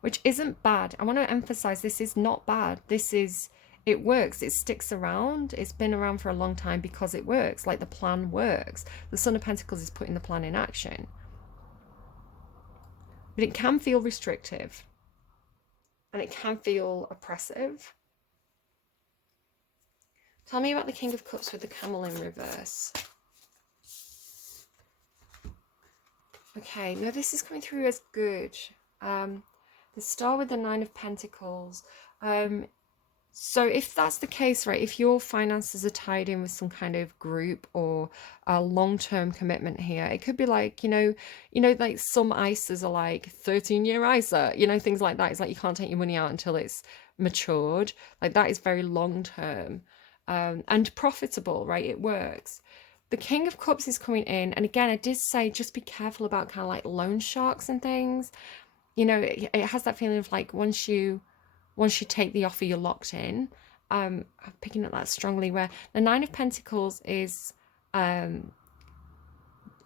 Which isn't bad. I want to emphasize, this is not bad. This is, it works. It sticks around. It's been around for a long time because it works. Like the plan works. The Son of Pentacles is putting the plan in action. But it can feel restrictive. And it can feel oppressive. Tell me about the King of Cups with the Camel in reverse. Okay, no, this is coming through as good. The Star with the Nine of Pentacles. So if that's the case, right, if your finances are tied in with some kind of group or a long-term commitment here, it could be like, you know, like some ISAs are like 13-year ISA, you know, things like that. It's like you can't take your money out until it's matured. Like that is very long-term, and profitable, right? It works. The King of Cups is coming in. And again, I did say, just be careful about kind of like loan sharks and things. You know, it has that feeling of like, once you take the offer, you're locked in. I'm picking up that strongly, where the Nine of Pentacles is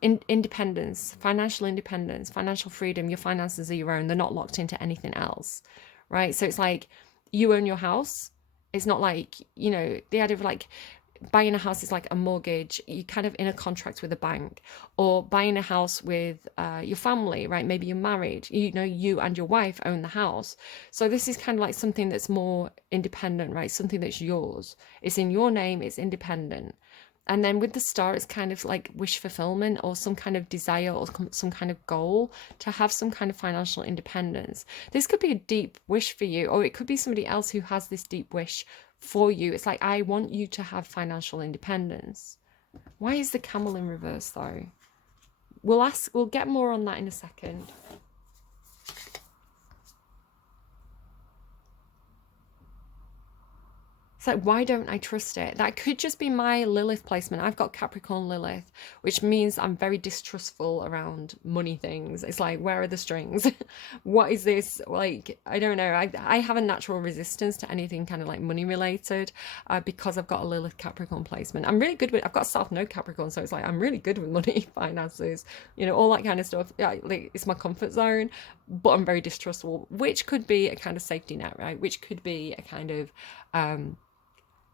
independence, financial freedom. Your finances are your own. They're not locked into anything else, right? So it's like you own your house. It's not like, you know, the idea of like buying a house is like a mortgage. You're kind of in a contract with a bank, or buying a house with your family, right? Maybe you're married, you know, you and your wife own the house. So this is kind of like something that's more independent, right? Something that's yours. It's in your name, it's independent. And then with the Star, it's kind of like wish fulfillment, or some kind of desire, or some kind of goal to have some kind of financial independence. This could be a deep wish for you, or it could be somebody else who has this deep wish for you. It's like, I want you to have financial independence. Why is the Camel in reverse though? We'll get more on that in a second. It's like, why don't I trust it? That could just be my Lilith placement. I've got Capricorn Lilith, which means I'm very distrustful around money things. It's like, where are the strings? What is this? Like, I don't know. I have a natural resistance to anything kind of like money related, because I've got a Lilith Capricorn placement. I'm really good with, I've got South Node Capricorn, so it's like, I'm really good with money, finances, you know, all that kind of stuff. Yeah, like, it's my comfort zone, but I'm very distrustful, which could be a kind of safety net, right? Which could be a kind of,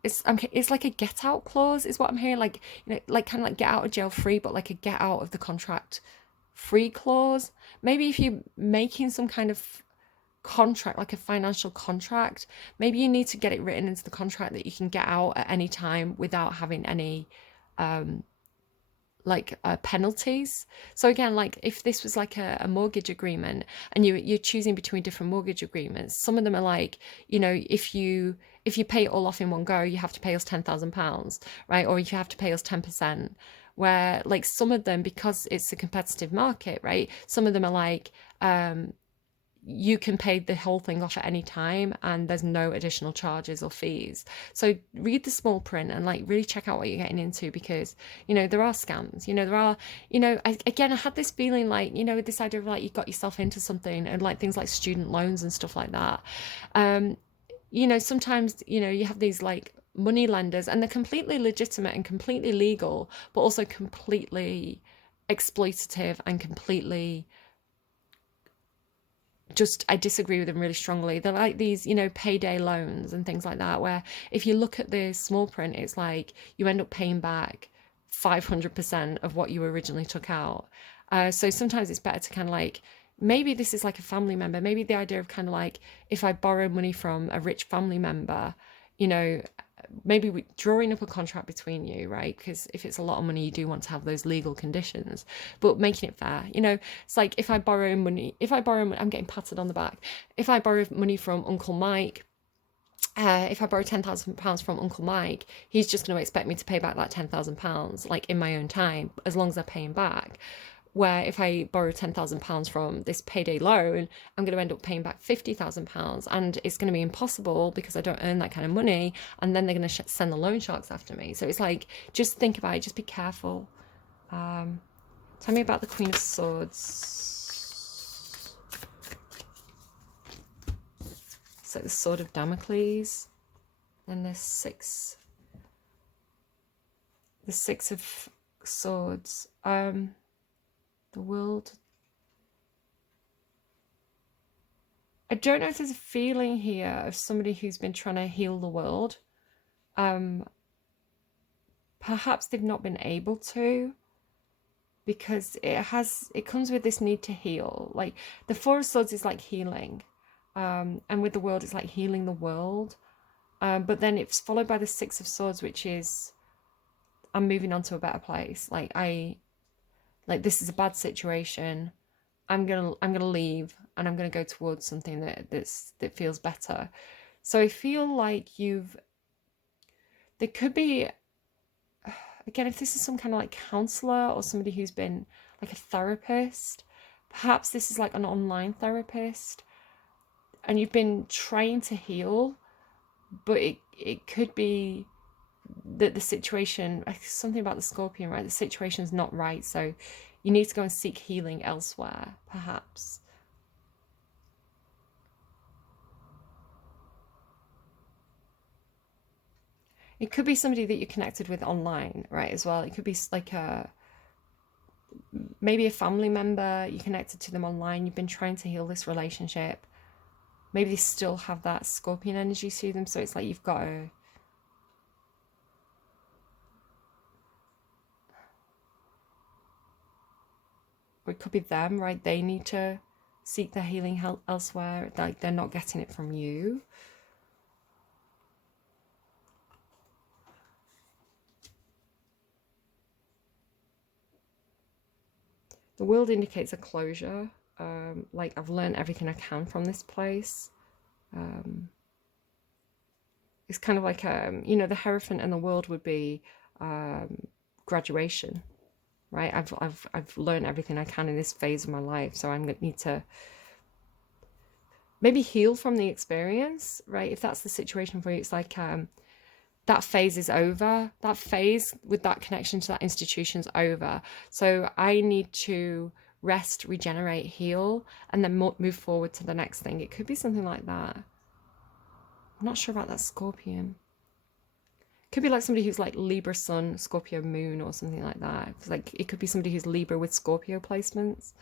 it's like a get out clause is what I'm hearing, like, you know, like kind of like get out of jail free, but like a get out of the contract free clause. Maybe if you're making some kind of contract, like a financial contract, maybe you need to get it written into the contract that you can get out at any time without having any penalties. So again, like if this was like a mortgage agreement, and you're choosing between different mortgage agreements, some of them are like, you know, if you pay it all off in one go, you have to pay us £10,000, right? Or if you have to pay us 10%, where like some of them, because it's a competitive market, right? Some of them are like, you can pay the whole thing off at any time and there's no additional charges or fees. So read the small print and like really check out what you're getting into, because, you know, there are scams, you know, there are, you know, I had this feeling like, you know, with this idea of like you got yourself into something, and like things like student loans and stuff like that. You know, sometimes, you know, you have these like money lenders, and they're completely legitimate and completely legal, but also completely exploitative and completely just, I disagree with them really strongly. They're like these, you know, payday loans and things like that, where if you look at the small print, it's like you end up paying back 500% of what you originally took out. So sometimes it's better to kind of like, maybe this is like a family member. Maybe the idea of kind of like, if I borrow money from a rich family member, you know, maybe drawing up a contract between you, right? Because if it's a lot of money, you do want to have those legal conditions, but making it fair. You know, it's like if I borrow money, I'm getting patted on the back. If I borrow money from Uncle Mike, if I borrow £10,000 from Uncle Mike, he's just going to expect me to pay back that £10,000 like in my own time, as long as they're paying back. Where if I borrow £10,000 from this payday loan, I'm going to end up paying back £50,000, and it's going to be impossible because I don't earn that kind of money, and then they're going to send the loan sharks after me. So it's like, just think about it, just be careful. Tell me about the Queen of Swords. It's like the Sword of Damocles, and the Six of Swords. The world. I don't know if there's a feeling here of somebody who's been trying to heal the world. Perhaps they've not been able to, because it comes with this need to heal. Like the Four of Swords is like healing, and with the world it's like healing the world. But then it's followed by the Six of Swords, which is, I'm moving on to a better place. Like this is a bad situation. I'm gonna leave, and I'm gonna go towards something that feels better. So I feel like there could be, again, if this is some kind of like counselor or somebody who's been like a therapist, perhaps this is like an online therapist, and you've been trying to heal, but it could be that the situation, something about the Scorpion, right? The situation's not right, so you need to go and seek healing elsewhere, perhaps. It could be somebody that you're connected with online, right, as well. It could be like maybe a family member, you're connected to them online, you've been trying to heal this relationship. Maybe they still have that Scorpion energy to them, so it's like you've got to, or it could be them, right? They need to seek their healing elsewhere. Like they're not getting it from you. The world indicates a closure. Like I've learned everything I can from this place. It's kind of like you know, the Hierophant and the world would be graduation, right? I've learned everything I can in this phase of my life, so I'm gonna need to maybe heal from the experience, right? If that's the situation for you, it's like that phase is over. That phase with that connection to that institution's over. So I need to rest, regenerate, heal, and then move forward to the next thing. It could be something like that. I'm not sure about that Scorpion. Could be like somebody who's like Libra Sun, Scorpio Moon, or something like that. It's like it could be somebody who's Libra with Scorpio placements.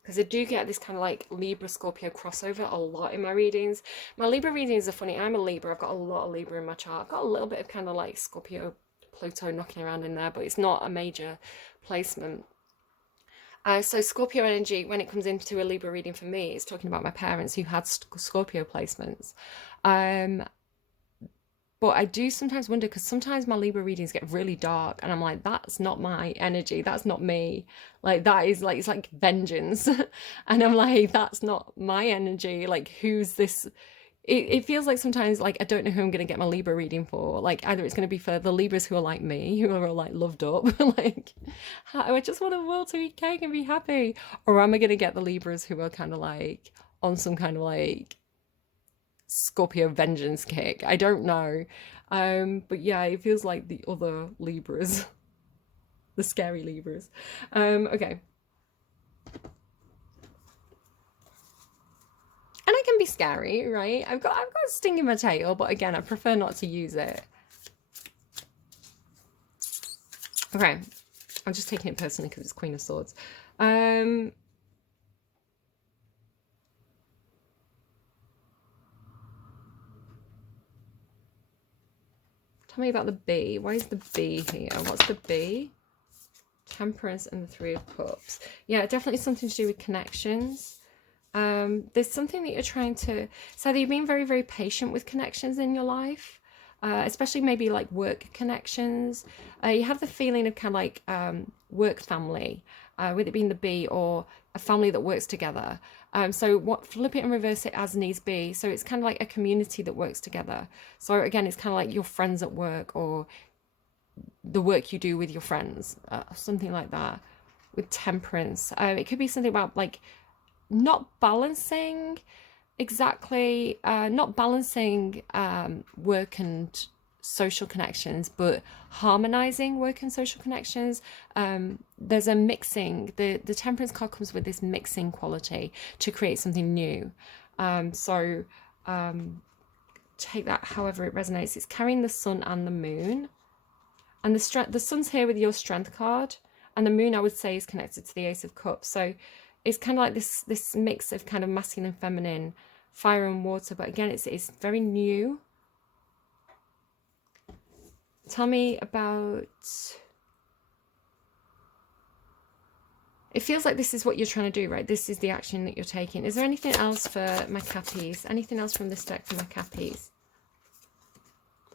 Because I do get this kind of like Libra Scorpio crossover a lot in my readings. My Libra readings are funny. I'm a Libra. I've got a lot of Libra in my chart. I've got a little bit of kind of like Scorpio Pluto knocking around in there, but it's not a major placement. So Scorpio energy, when it comes into a Libra reading for me, it's talking about my parents who had Scorpio placements. But I do sometimes wonder, because sometimes my Libra readings get really dark, and I'm like, that's not my energy. That's not me. Like, that is like, it's like vengeance. And I'm like, that's not my energy. Like, who's this? It feels like sometimes, like, I don't know who I'm going to get my Libra reading for. Like, either it's going to be for the Libras who are like me, who are all like loved up, like, I just want the world to eat cake and be happy. Or am I going to get the Libras who are kind of like on some kind of like Scorpio vengeance kick? I don't know. But yeah, it feels like the other Libras, the scary Libras. Okay. And it can be scary, right? I've got a sting in my tail, but again, I prefer not to use it. Okay, I'm just taking it personally because it's Queen of Swords. Tell me about the bee. Why is the bee here? What's the bee? Temperance and the Three of Cups. Yeah, definitely something to do with connections. There's something that you're trying to... So you've been very, very patient with connections in your life. Especially maybe like work connections. You have the feeling of kind of like work family, with it being the bee, or a family that works together. So what, flip it and reverse it as needs be. So it's kind of like a community that works together. So again, it's kind of like your friends at work, or the work you do with your friends, something like that. With temperance, it could be something about like not balancing exactly, not balancing work and social connections, but harmonizing work and social connections. There's a mixing. The temperance card comes with this mixing quality to create something new. So take that however it resonates. It's carrying the sun and the moon, and the sun's here with your strength card, and the moon I would say is connected to the Ace of Cups. So it's kind of like this mix of kind of masculine and feminine, fire and water, but again, it's very new. Tell me about... It feels like this is what you're trying to do, right? This is the action that you're taking. Is there anything else for my Cappies? Anything else from this deck for my Cappies?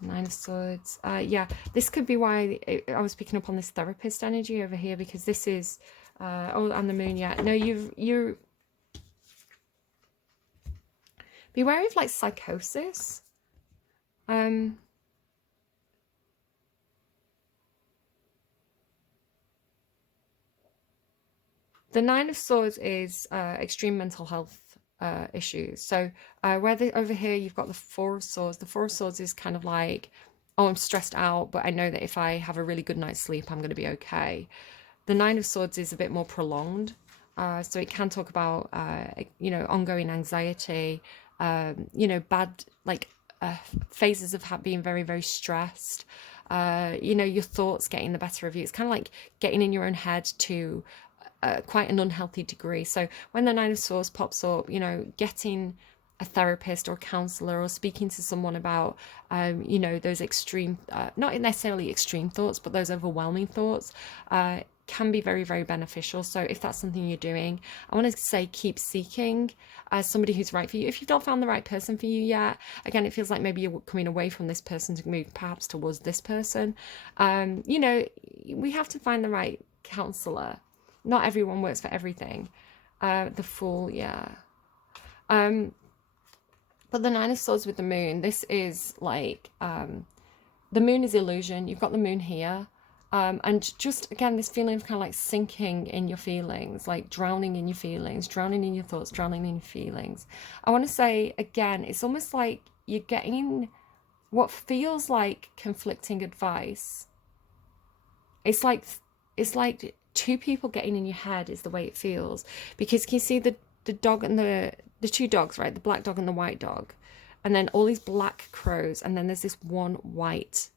Nine of Swords. Yeah, this could be why I was picking up on this therapist energy over here, because this is... oh, and the moon, yeah. No, you're... Be wary of like psychosis. The Nine of Swords is extreme mental health issues. So over here you've got the Four of Swords. The Four of Swords is kind of like, oh, I'm stressed out, but I know that if I have a really good night's sleep, I'm going to be okay. The Nine of Swords is a bit more prolonged. So it can talk about, you know, ongoing anxiety, you know, bad, like phases of being very, very stressed. You know, your thoughts getting the better of you. It's kind of like getting in your own head to quite an unhealthy degree. So when the Nine of Swords pops up, you know, getting a therapist or a counselor, or speaking to someone about, you know, those extreme, not necessarily extreme thoughts, but those overwhelming thoughts, can be very, very beneficial. So if that's something you're doing, I want to say keep seeking somebody who's right for you. If you've not found the right person for you yet, again, it feels like maybe you're coming away from this person to move perhaps towards this person. You know, we have to find the right counselor. Not everyone works for everything. The Fool, yeah. But the Nine of Swords with the moon, this is like, the moon is illusion. You've got the moon here. And just, again, this feeling of kind of like sinking in your feelings, like drowning in your feelings, drowning in your thoughts, drowning in your feelings. I want to say, again, it's almost like you're getting what feels like conflicting advice. It's like two people getting in your head is the way it feels. Because can you see the dog and the two dogs, right? The black dog and the white dog. And then all these black crows. And then there's this one white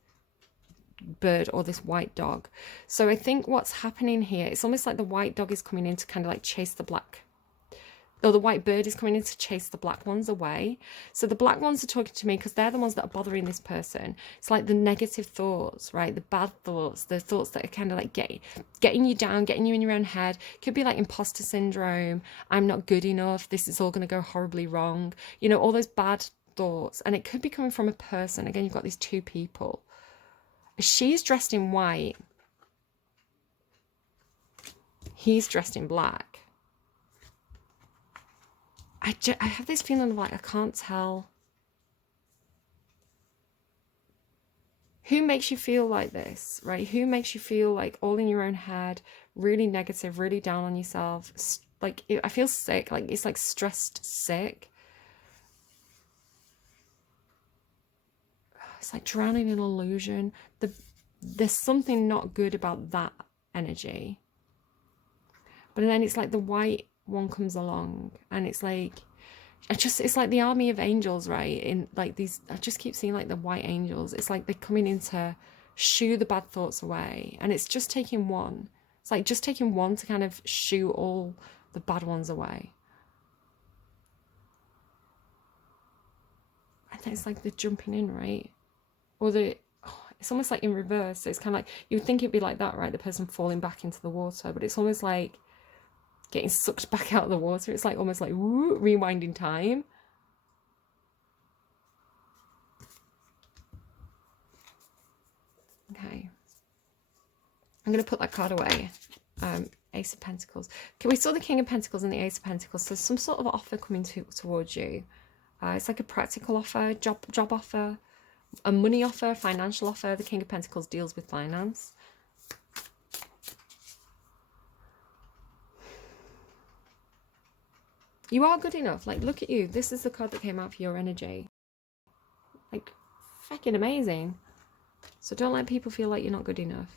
bird, or this white dog. So I think what's happening here, it's almost like the white dog is coming in to kind of like chase the black, or the white bird is coming in to chase the black ones away. So the black ones are talking to me because they're the ones that are bothering this person. It's like the negative thoughts, right? The bad thoughts, the thoughts that are kind of like getting you down, getting you in your own head. Could be like imposter syndrome. I'm not good enough. This is all going to go horribly wrong. You know, all those bad thoughts. And it could be coming from a person. Again, you've got these two people. She's dressed in white. He's dressed in black. I have this feeling of like, I can't tell. Who makes you feel like this, right? Who makes you feel like all in your own head, really negative, really down on yourself? Like, I feel sick. Like, it's like stressed sick. It's like drowning in illusion. There's something not good about that energy. But then it's like the white one comes along, and it's like, it's like the army of angels, right? In like these, I just keep seeing like the white angels. It's like they're coming in to shoo the bad thoughts away. And it's just taking one. It's like just taking one to kind of shoo all the bad ones away. And then it's like they're jumping in, right? Or it's almost like in reverse. So it's kind of like, you would think it'd be like that, right? The person falling back into the water, but it's almost like getting sucked back out of the water. It's like almost like woo, rewinding time. Okay. I'm going to put that card away. Ace of Pentacles. Okay, we saw the King of Pentacles and the Ace of Pentacles. So some sort of offer coming towards you. It's like a practical offer, job offer, a money offer, financial offer. The King of Pentacles deals with finance. You are good enough. Like, look at you. This is the card that came out for your energy. Like, fucking amazing. So don't let people feel like you're not good enough.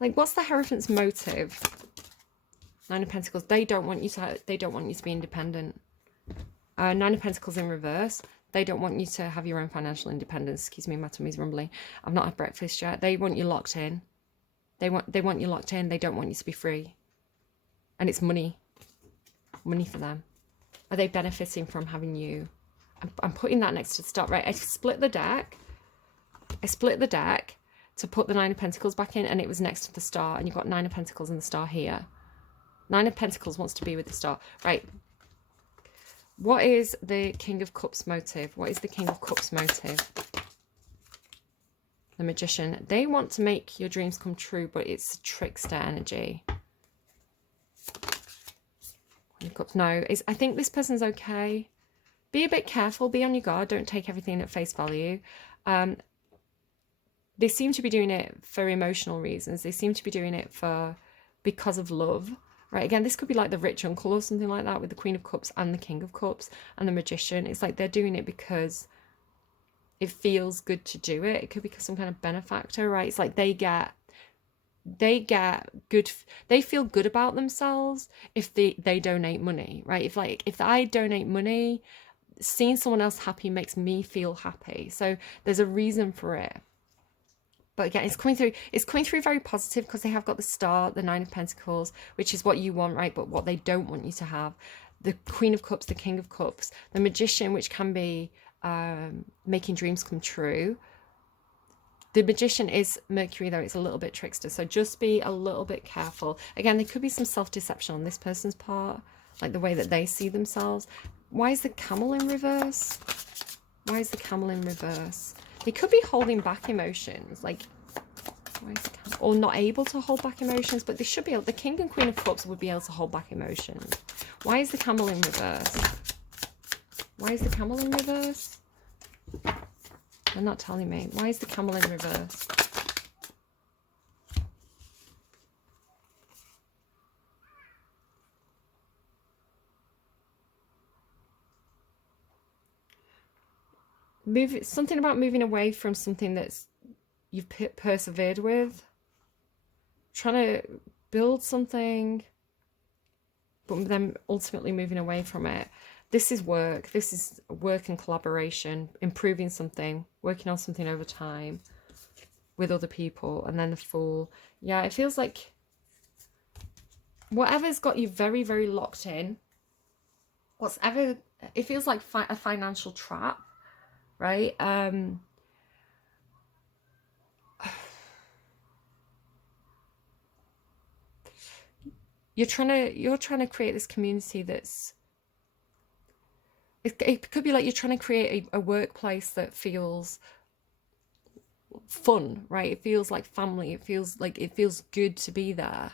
Like, what's the Hierophant's motive? Nine of Pentacles. They don't want you to be independent. Nine of Pentacles in reverse. They don't want you to have your own financial independence. Excuse me, my tummy's rumbling. I've not had breakfast yet. They want you locked in. They want you locked in. They don't want you to be free. And it's money. Money for them. Are they benefiting from having you? I'm putting that next to the start, right? I split the deck to put the Nine of Pentacles back in, and it was next to the star, and you've got Nine of Pentacles and the star here. Nine of Pentacles wants to be with the star. Right. What is the King of Cups motive? What is the King of Cups motive? The Magician. They want to make your dreams come true, but it's a trickster energy. Queen of Cups. No. I think this person's okay. Be a bit careful. Be on your guard. Don't take everything at face value. They seem to be doing it for emotional reasons. They seem to be doing it because of love. Right, again, this could be like the rich uncle or something like that with the Queen of Cups and the King of Cups and the Magician. It's like they're doing it because it feels good to do it. It could be some kind of benefactor, right? It's like they feel good about themselves if they donate money, right? If I donate money, seeing someone else happy makes me feel happy. So there's a reason for it. But again, it's coming through very positive because they have got the star, the Nine of Pentacles, which is what you want, right? But what they don't want you to have. The Queen of Cups, the King of Cups, the Magician, which can be making dreams come true. The Magician is Mercury, though. It's a little bit trickster. So just be a little bit careful. Again, there could be some self-deception on this person's part, like the way that they see themselves. Why is the Camel in reverse? Why is the Camel in reverse? They could be holding back emotions, like, why is the Camel? Or not able to hold back emotions, but they should be able. The King and Queen of Cups would be able to hold back emotions. Why is the Camel in reverse? Why is the Camel in reverse? They're not telling me. Why is the Camel in reverse? Something about moving away from something that's you've persevered with. Trying to build something, but then ultimately moving away from it. This is work. This is work and collaboration, improving something, working on something over time with other people. And then the Fool. Yeah, it feels like whatever's got you very, very locked in, it feels like a financial trap, right? You're trying to create this community that's, it could be like you're trying to create a workplace that feels fun, right? It feels like family. It feels good to be there.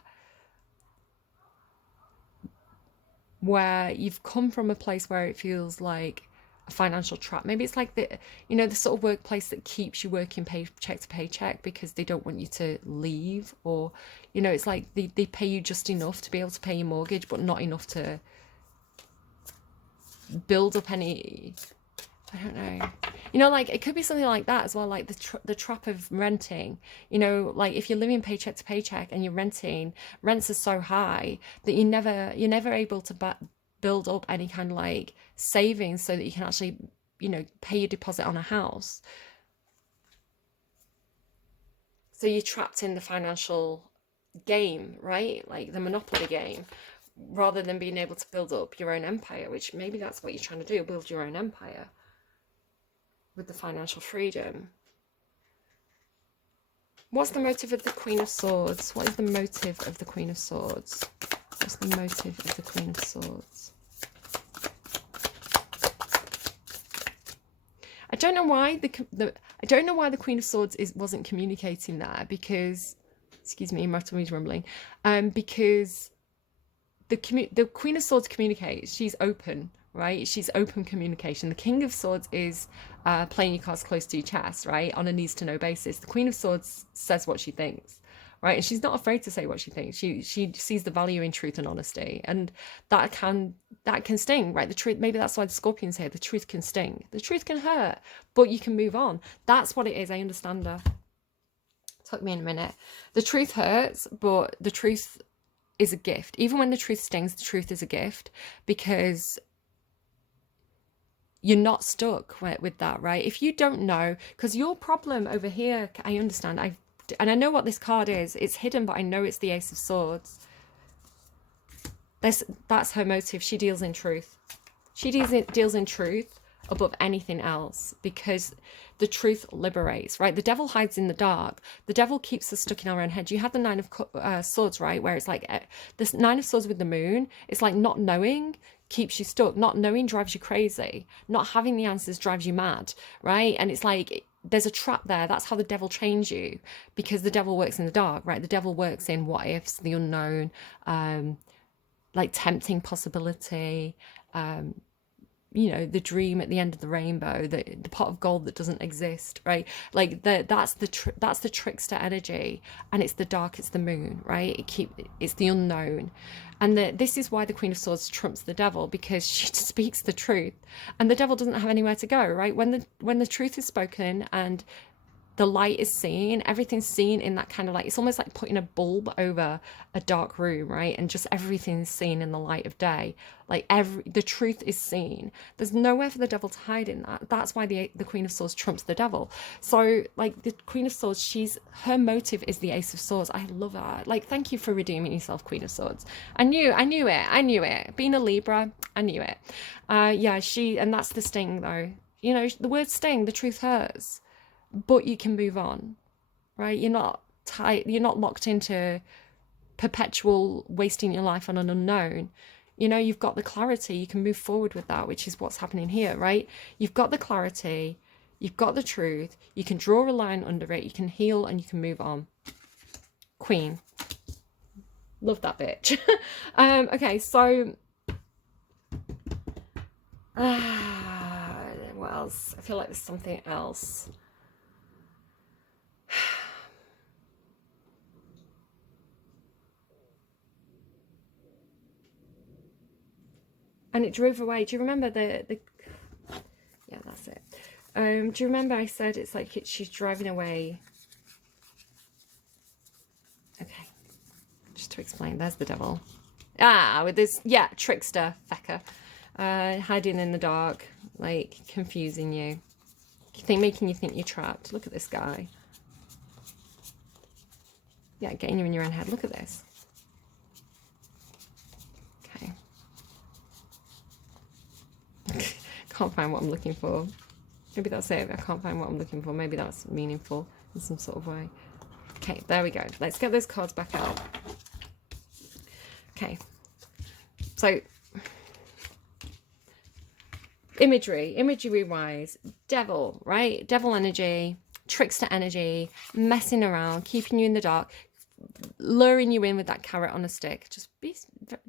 Where you've come from a place where it feels like a financial trap. Maybe it's like the sort of workplace that keeps you working paycheck to paycheck because they don't want you to leave, or it's like they pay you just enough to be able to pay your mortgage, but not enough to build up any I don't know. You know, like it could be something like that as well, like the trap of renting. You know, like if you're living paycheck to paycheck and you're renting, rents are so high that you're never able to build up any kind of like savings so that you can actually, you know, pay your deposit on a house. So you're trapped in the financial game, right? Like the monopoly game, rather than being able to build up your own empire, which maybe that's what you're trying to do, build your own empire with the financial freedom. What's the motive of the Queen of Swords? What is the motive of the Queen of Swords? What's the motive of the Queen of Swords? I don't know why I don't know why the Queen of Swords wasn't communicating there, because, excuse me, my tummy's rumbling. Because the Queen of Swords communicates. She's open, right? She's open communication. The King of Swords is playing your cards close to your chest, right? On a needs to know basis. The Queen of Swords says what she thinks, right? And she's not afraid to say what she thinks. She sees the value in truth and honesty, and that can sting, right? The truth. Maybe that's why the Scorpions here. The truth can sting. The truth can hurt, but you can move on. That's what it is. I understand her. Took me in a minute. The truth hurts, but the truth is a gift. Even when the truth stings, the truth is a gift, because you're not stuck with that, right? If you don't know, because your problem over here, I understand. And I know what this card is. It's hidden, but I know it's the Ace of Swords. That's her motive. She deals in truth. She deals in truth above anything else, because the truth liberates, right? The devil hides in the dark. The devil keeps us stuck in our own head. You have the Nine of Swords, right? Where it's like this Nine of Swords with the moon. It's like not knowing keeps you stuck. Not knowing drives you crazy. Not having the answers drives you mad, right? And it's like there's a trap there. That's how the devil trains you, because the devil works in the dark, right? The devil works in what ifs, the unknown, like tempting possibility, you know, the dream at the end of the rainbow, the pot of gold that doesn't exist, right? Like that's the trickster energy, and it's the dark, it's the moon, right? It's the unknown. And this is why the Queen of Swords trumps the devil, because she speaks the truth, and the devil doesn't have anywhere to go, right? When the truth is spoken and the light is seen, everything's seen in that kind of like, it's almost like putting a bulb over a dark room, right? And just everything's seen in the light of day. Like the truth is seen. There's nowhere for the devil to hide in that. That's why the Queen of Swords trumps the devil. So like the Queen of Swords, her motive is the Ace of Swords. I love her. Like, thank you for redeeming yourself, Queen of Swords. I knew it. Being a Libra, I knew it. Yeah, and that's the sting though. You know, the word sting, the truth hurts, but you can move on, right? You're not tight. You're not locked into perpetual wasting your life on an unknown. You know, you've got the clarity. You can move forward with that, which is what's happening here, right? You've got the clarity. You've got the truth. You can draw a line under it. You can heal and you can move on. Queen. Love that bitch. Okay, so what else? I feel like there's something else. And it drove away. Do you remember the yeah, that's it. Do you remember I said it's like she's driving away? Okay, just to explain, there's the devil. With this, yeah, trickster, fecker, hiding in the dark, like confusing you, making you think you're trapped. Look at this guy. Yeah, getting you in your own head. Look at this. Okay. Can't find what I'm looking for. Maybe that's it. I can't find what I'm looking for. Maybe that's meaningful in some sort of way. Okay, there we go. Let's get those cards back out. Okay. So, imagery wise, devil, right? Devil energy, trickster energy, messing around, keeping you in the dark, luring you in with that carrot on a stick.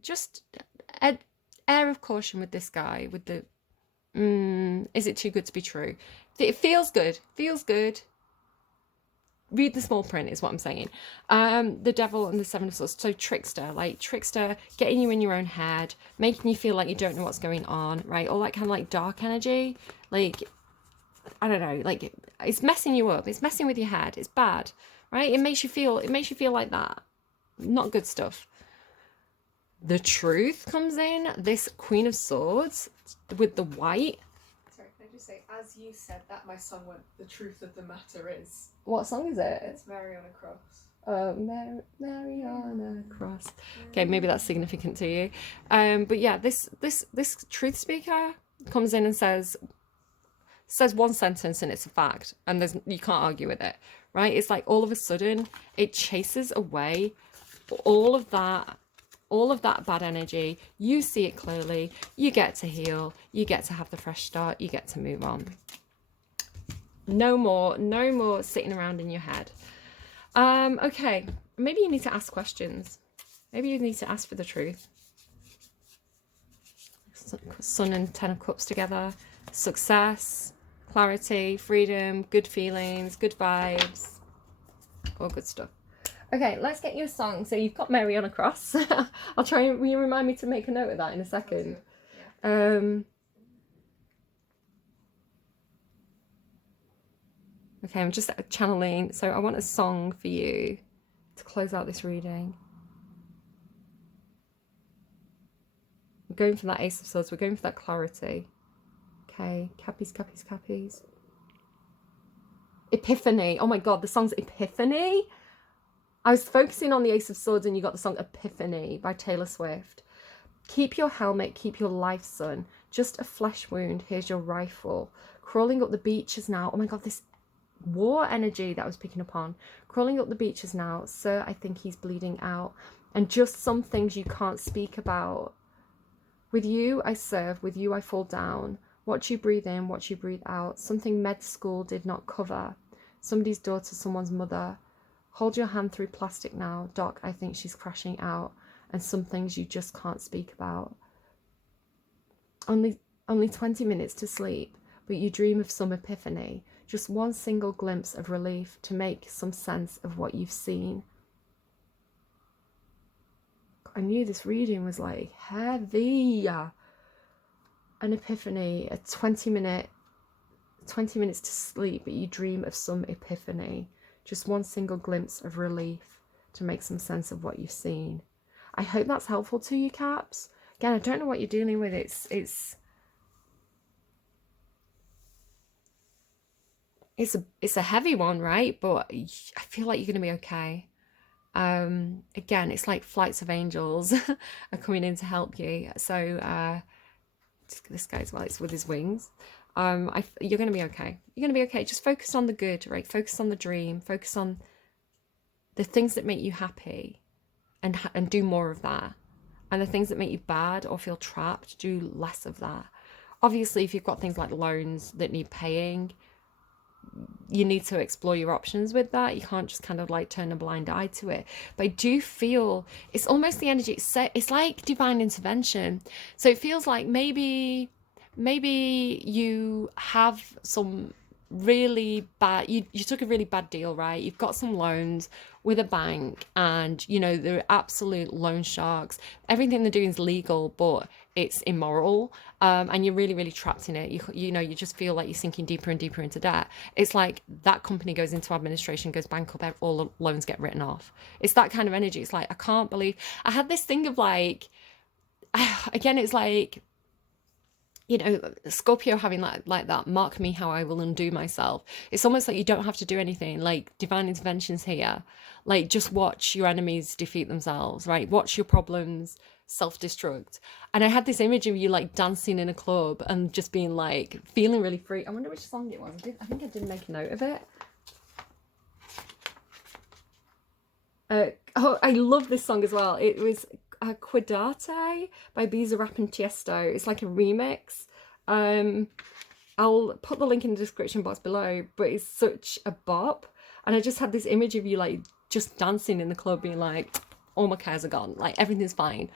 Just air of caution with this guy, with the is it too good to be true? It feels good, read the small print is what I'm saying. The devil and the seven of swords. So trickster, like trickster, getting you in your own head, making you feel like you don't know what's going on, right? All that kind of like dark energy, like, I don't know, like it's messing you up. It's messing with your head. It's bad, right? It makes you feel like that. Not good stuff. The truth comes in, this Queen of Swords with the white. Sorry, can I just say, as you said that, my song went, "The truth of the matter is." What song is it? It's Mary on a Cross. Mary on a Cross. Okay, maybe that's significant to you. But yeah, this truth speaker comes in and says one sentence and it's a fact, and you can't argue with it, right? It's like all of a sudden it chases away all of that bad energy. You see it clearly. You get to heal. You get to have the fresh start. You get to move on. No more sitting around in your head. Okay, maybe you need to ask questions. Maybe you need to ask for the truth. Sun and Ten of Cups together. Success, clarity, freedom, good feelings, good vibes, all good stuff. Okay, let's get you a song. So you've got Mary on a Cross. I'll try and, will you remind me to make a note of that in a second? Yeah. Okay, I'm just channeling. So I want a song for you to close out this reading. We're going for that Ace of Swords. We're going for that clarity. Okay, cappies. Epiphany. Oh my God, the song's Epiphany. I was focusing on the Ace of Swords and you got the song Epiphany by Taylor Swift. Keep your helmet, keep your life, son. Just a flesh wound, here's your rifle. Crawling up the beaches now. Oh my God, this war energy that I was picking up on. Crawling up the beaches now. Sir, I think he's bleeding out. And just some things you can't speak about. With you I serve, with you I fall down. Watch you breathe in, watch you breathe out. Something med school did not cover. Somebody's daughter, someone's mother. Hold your hand through plastic now. Doc, I think she's crashing out. And some things you just can't speak about. Only 20 minutes to sleep, but you dream of some epiphany. Just one single glimpse of relief to make some sense of what you've seen. I knew this reading was like heavy. An epiphany, a 20 minutes to sleep, but you dream of some epiphany. Just one single glimpse of relief to make some sense of what you've seen. I hope that's helpful to you, Caps. Again, I don't know what you're dealing with. It's a heavy one, right? But I feel like you're going to be okay. Again, it's like flights of angels are coming in to help you. So this guy's, well, it's with his wings. You're going to be okay. You're going to be okay. Just focus on the good, right? Focus on the dream. Focus on the things that make you happy and do more of that. And the things that make you bad or feel trapped, do less of that. Obviously, if you've got things like loans that need paying, you need to explore your options with that. You can't just kind of like turn a blind eye to it. But I do feel it's almost the energy. It's like divine intervention. So it feels like maybe you have some really bad, you took a really bad deal, right? You've got some loans with a bank and you know they're absolute loan sharks. Everything they're doing is legal, but it's immoral, and you're really trapped in it. You know, you just feel like you're sinking deeper and deeper into debt. It's like that company goes into administration, goes bankrupt, all the loans get written off. It's that kind of energy. It's like, I can't believe I had this thing of like, again, it's like, you know, Scorpio having like that, mark me how I will undo myself. It's almost like you don't have to do anything, like divine interventions here. Like just watch your enemies defeat themselves, right? Watch your problems self-destruct. And I had this image of you like dancing in a club and just being like, feeling really free. I wonder which song it was. I think I did make a note of it. Oh, I love this song as well. It was Quedate by Bizarrap and Tiesto. It's like a remix. I'll put the link in the description box below, but it's such a bop. And I just had this image of you like just dancing in the club being like, all my cares are gone, like everything's fine.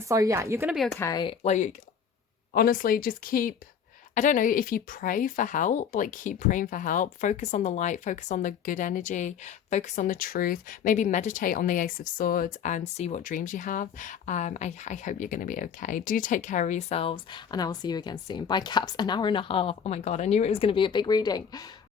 So yeah, you're gonna be okay. Like honestly, just keep, I don't know if you pray for help, like keep praying for help, focus on the light, focus on the good energy, focus on the truth, maybe meditate on the Ace of Swords and see what dreams you have. I hope you're going to be okay. Do take care of yourselves, and I will see you again soon. Bye, Caps. An hour and a half. Oh my God, I knew it was going to be a big reading.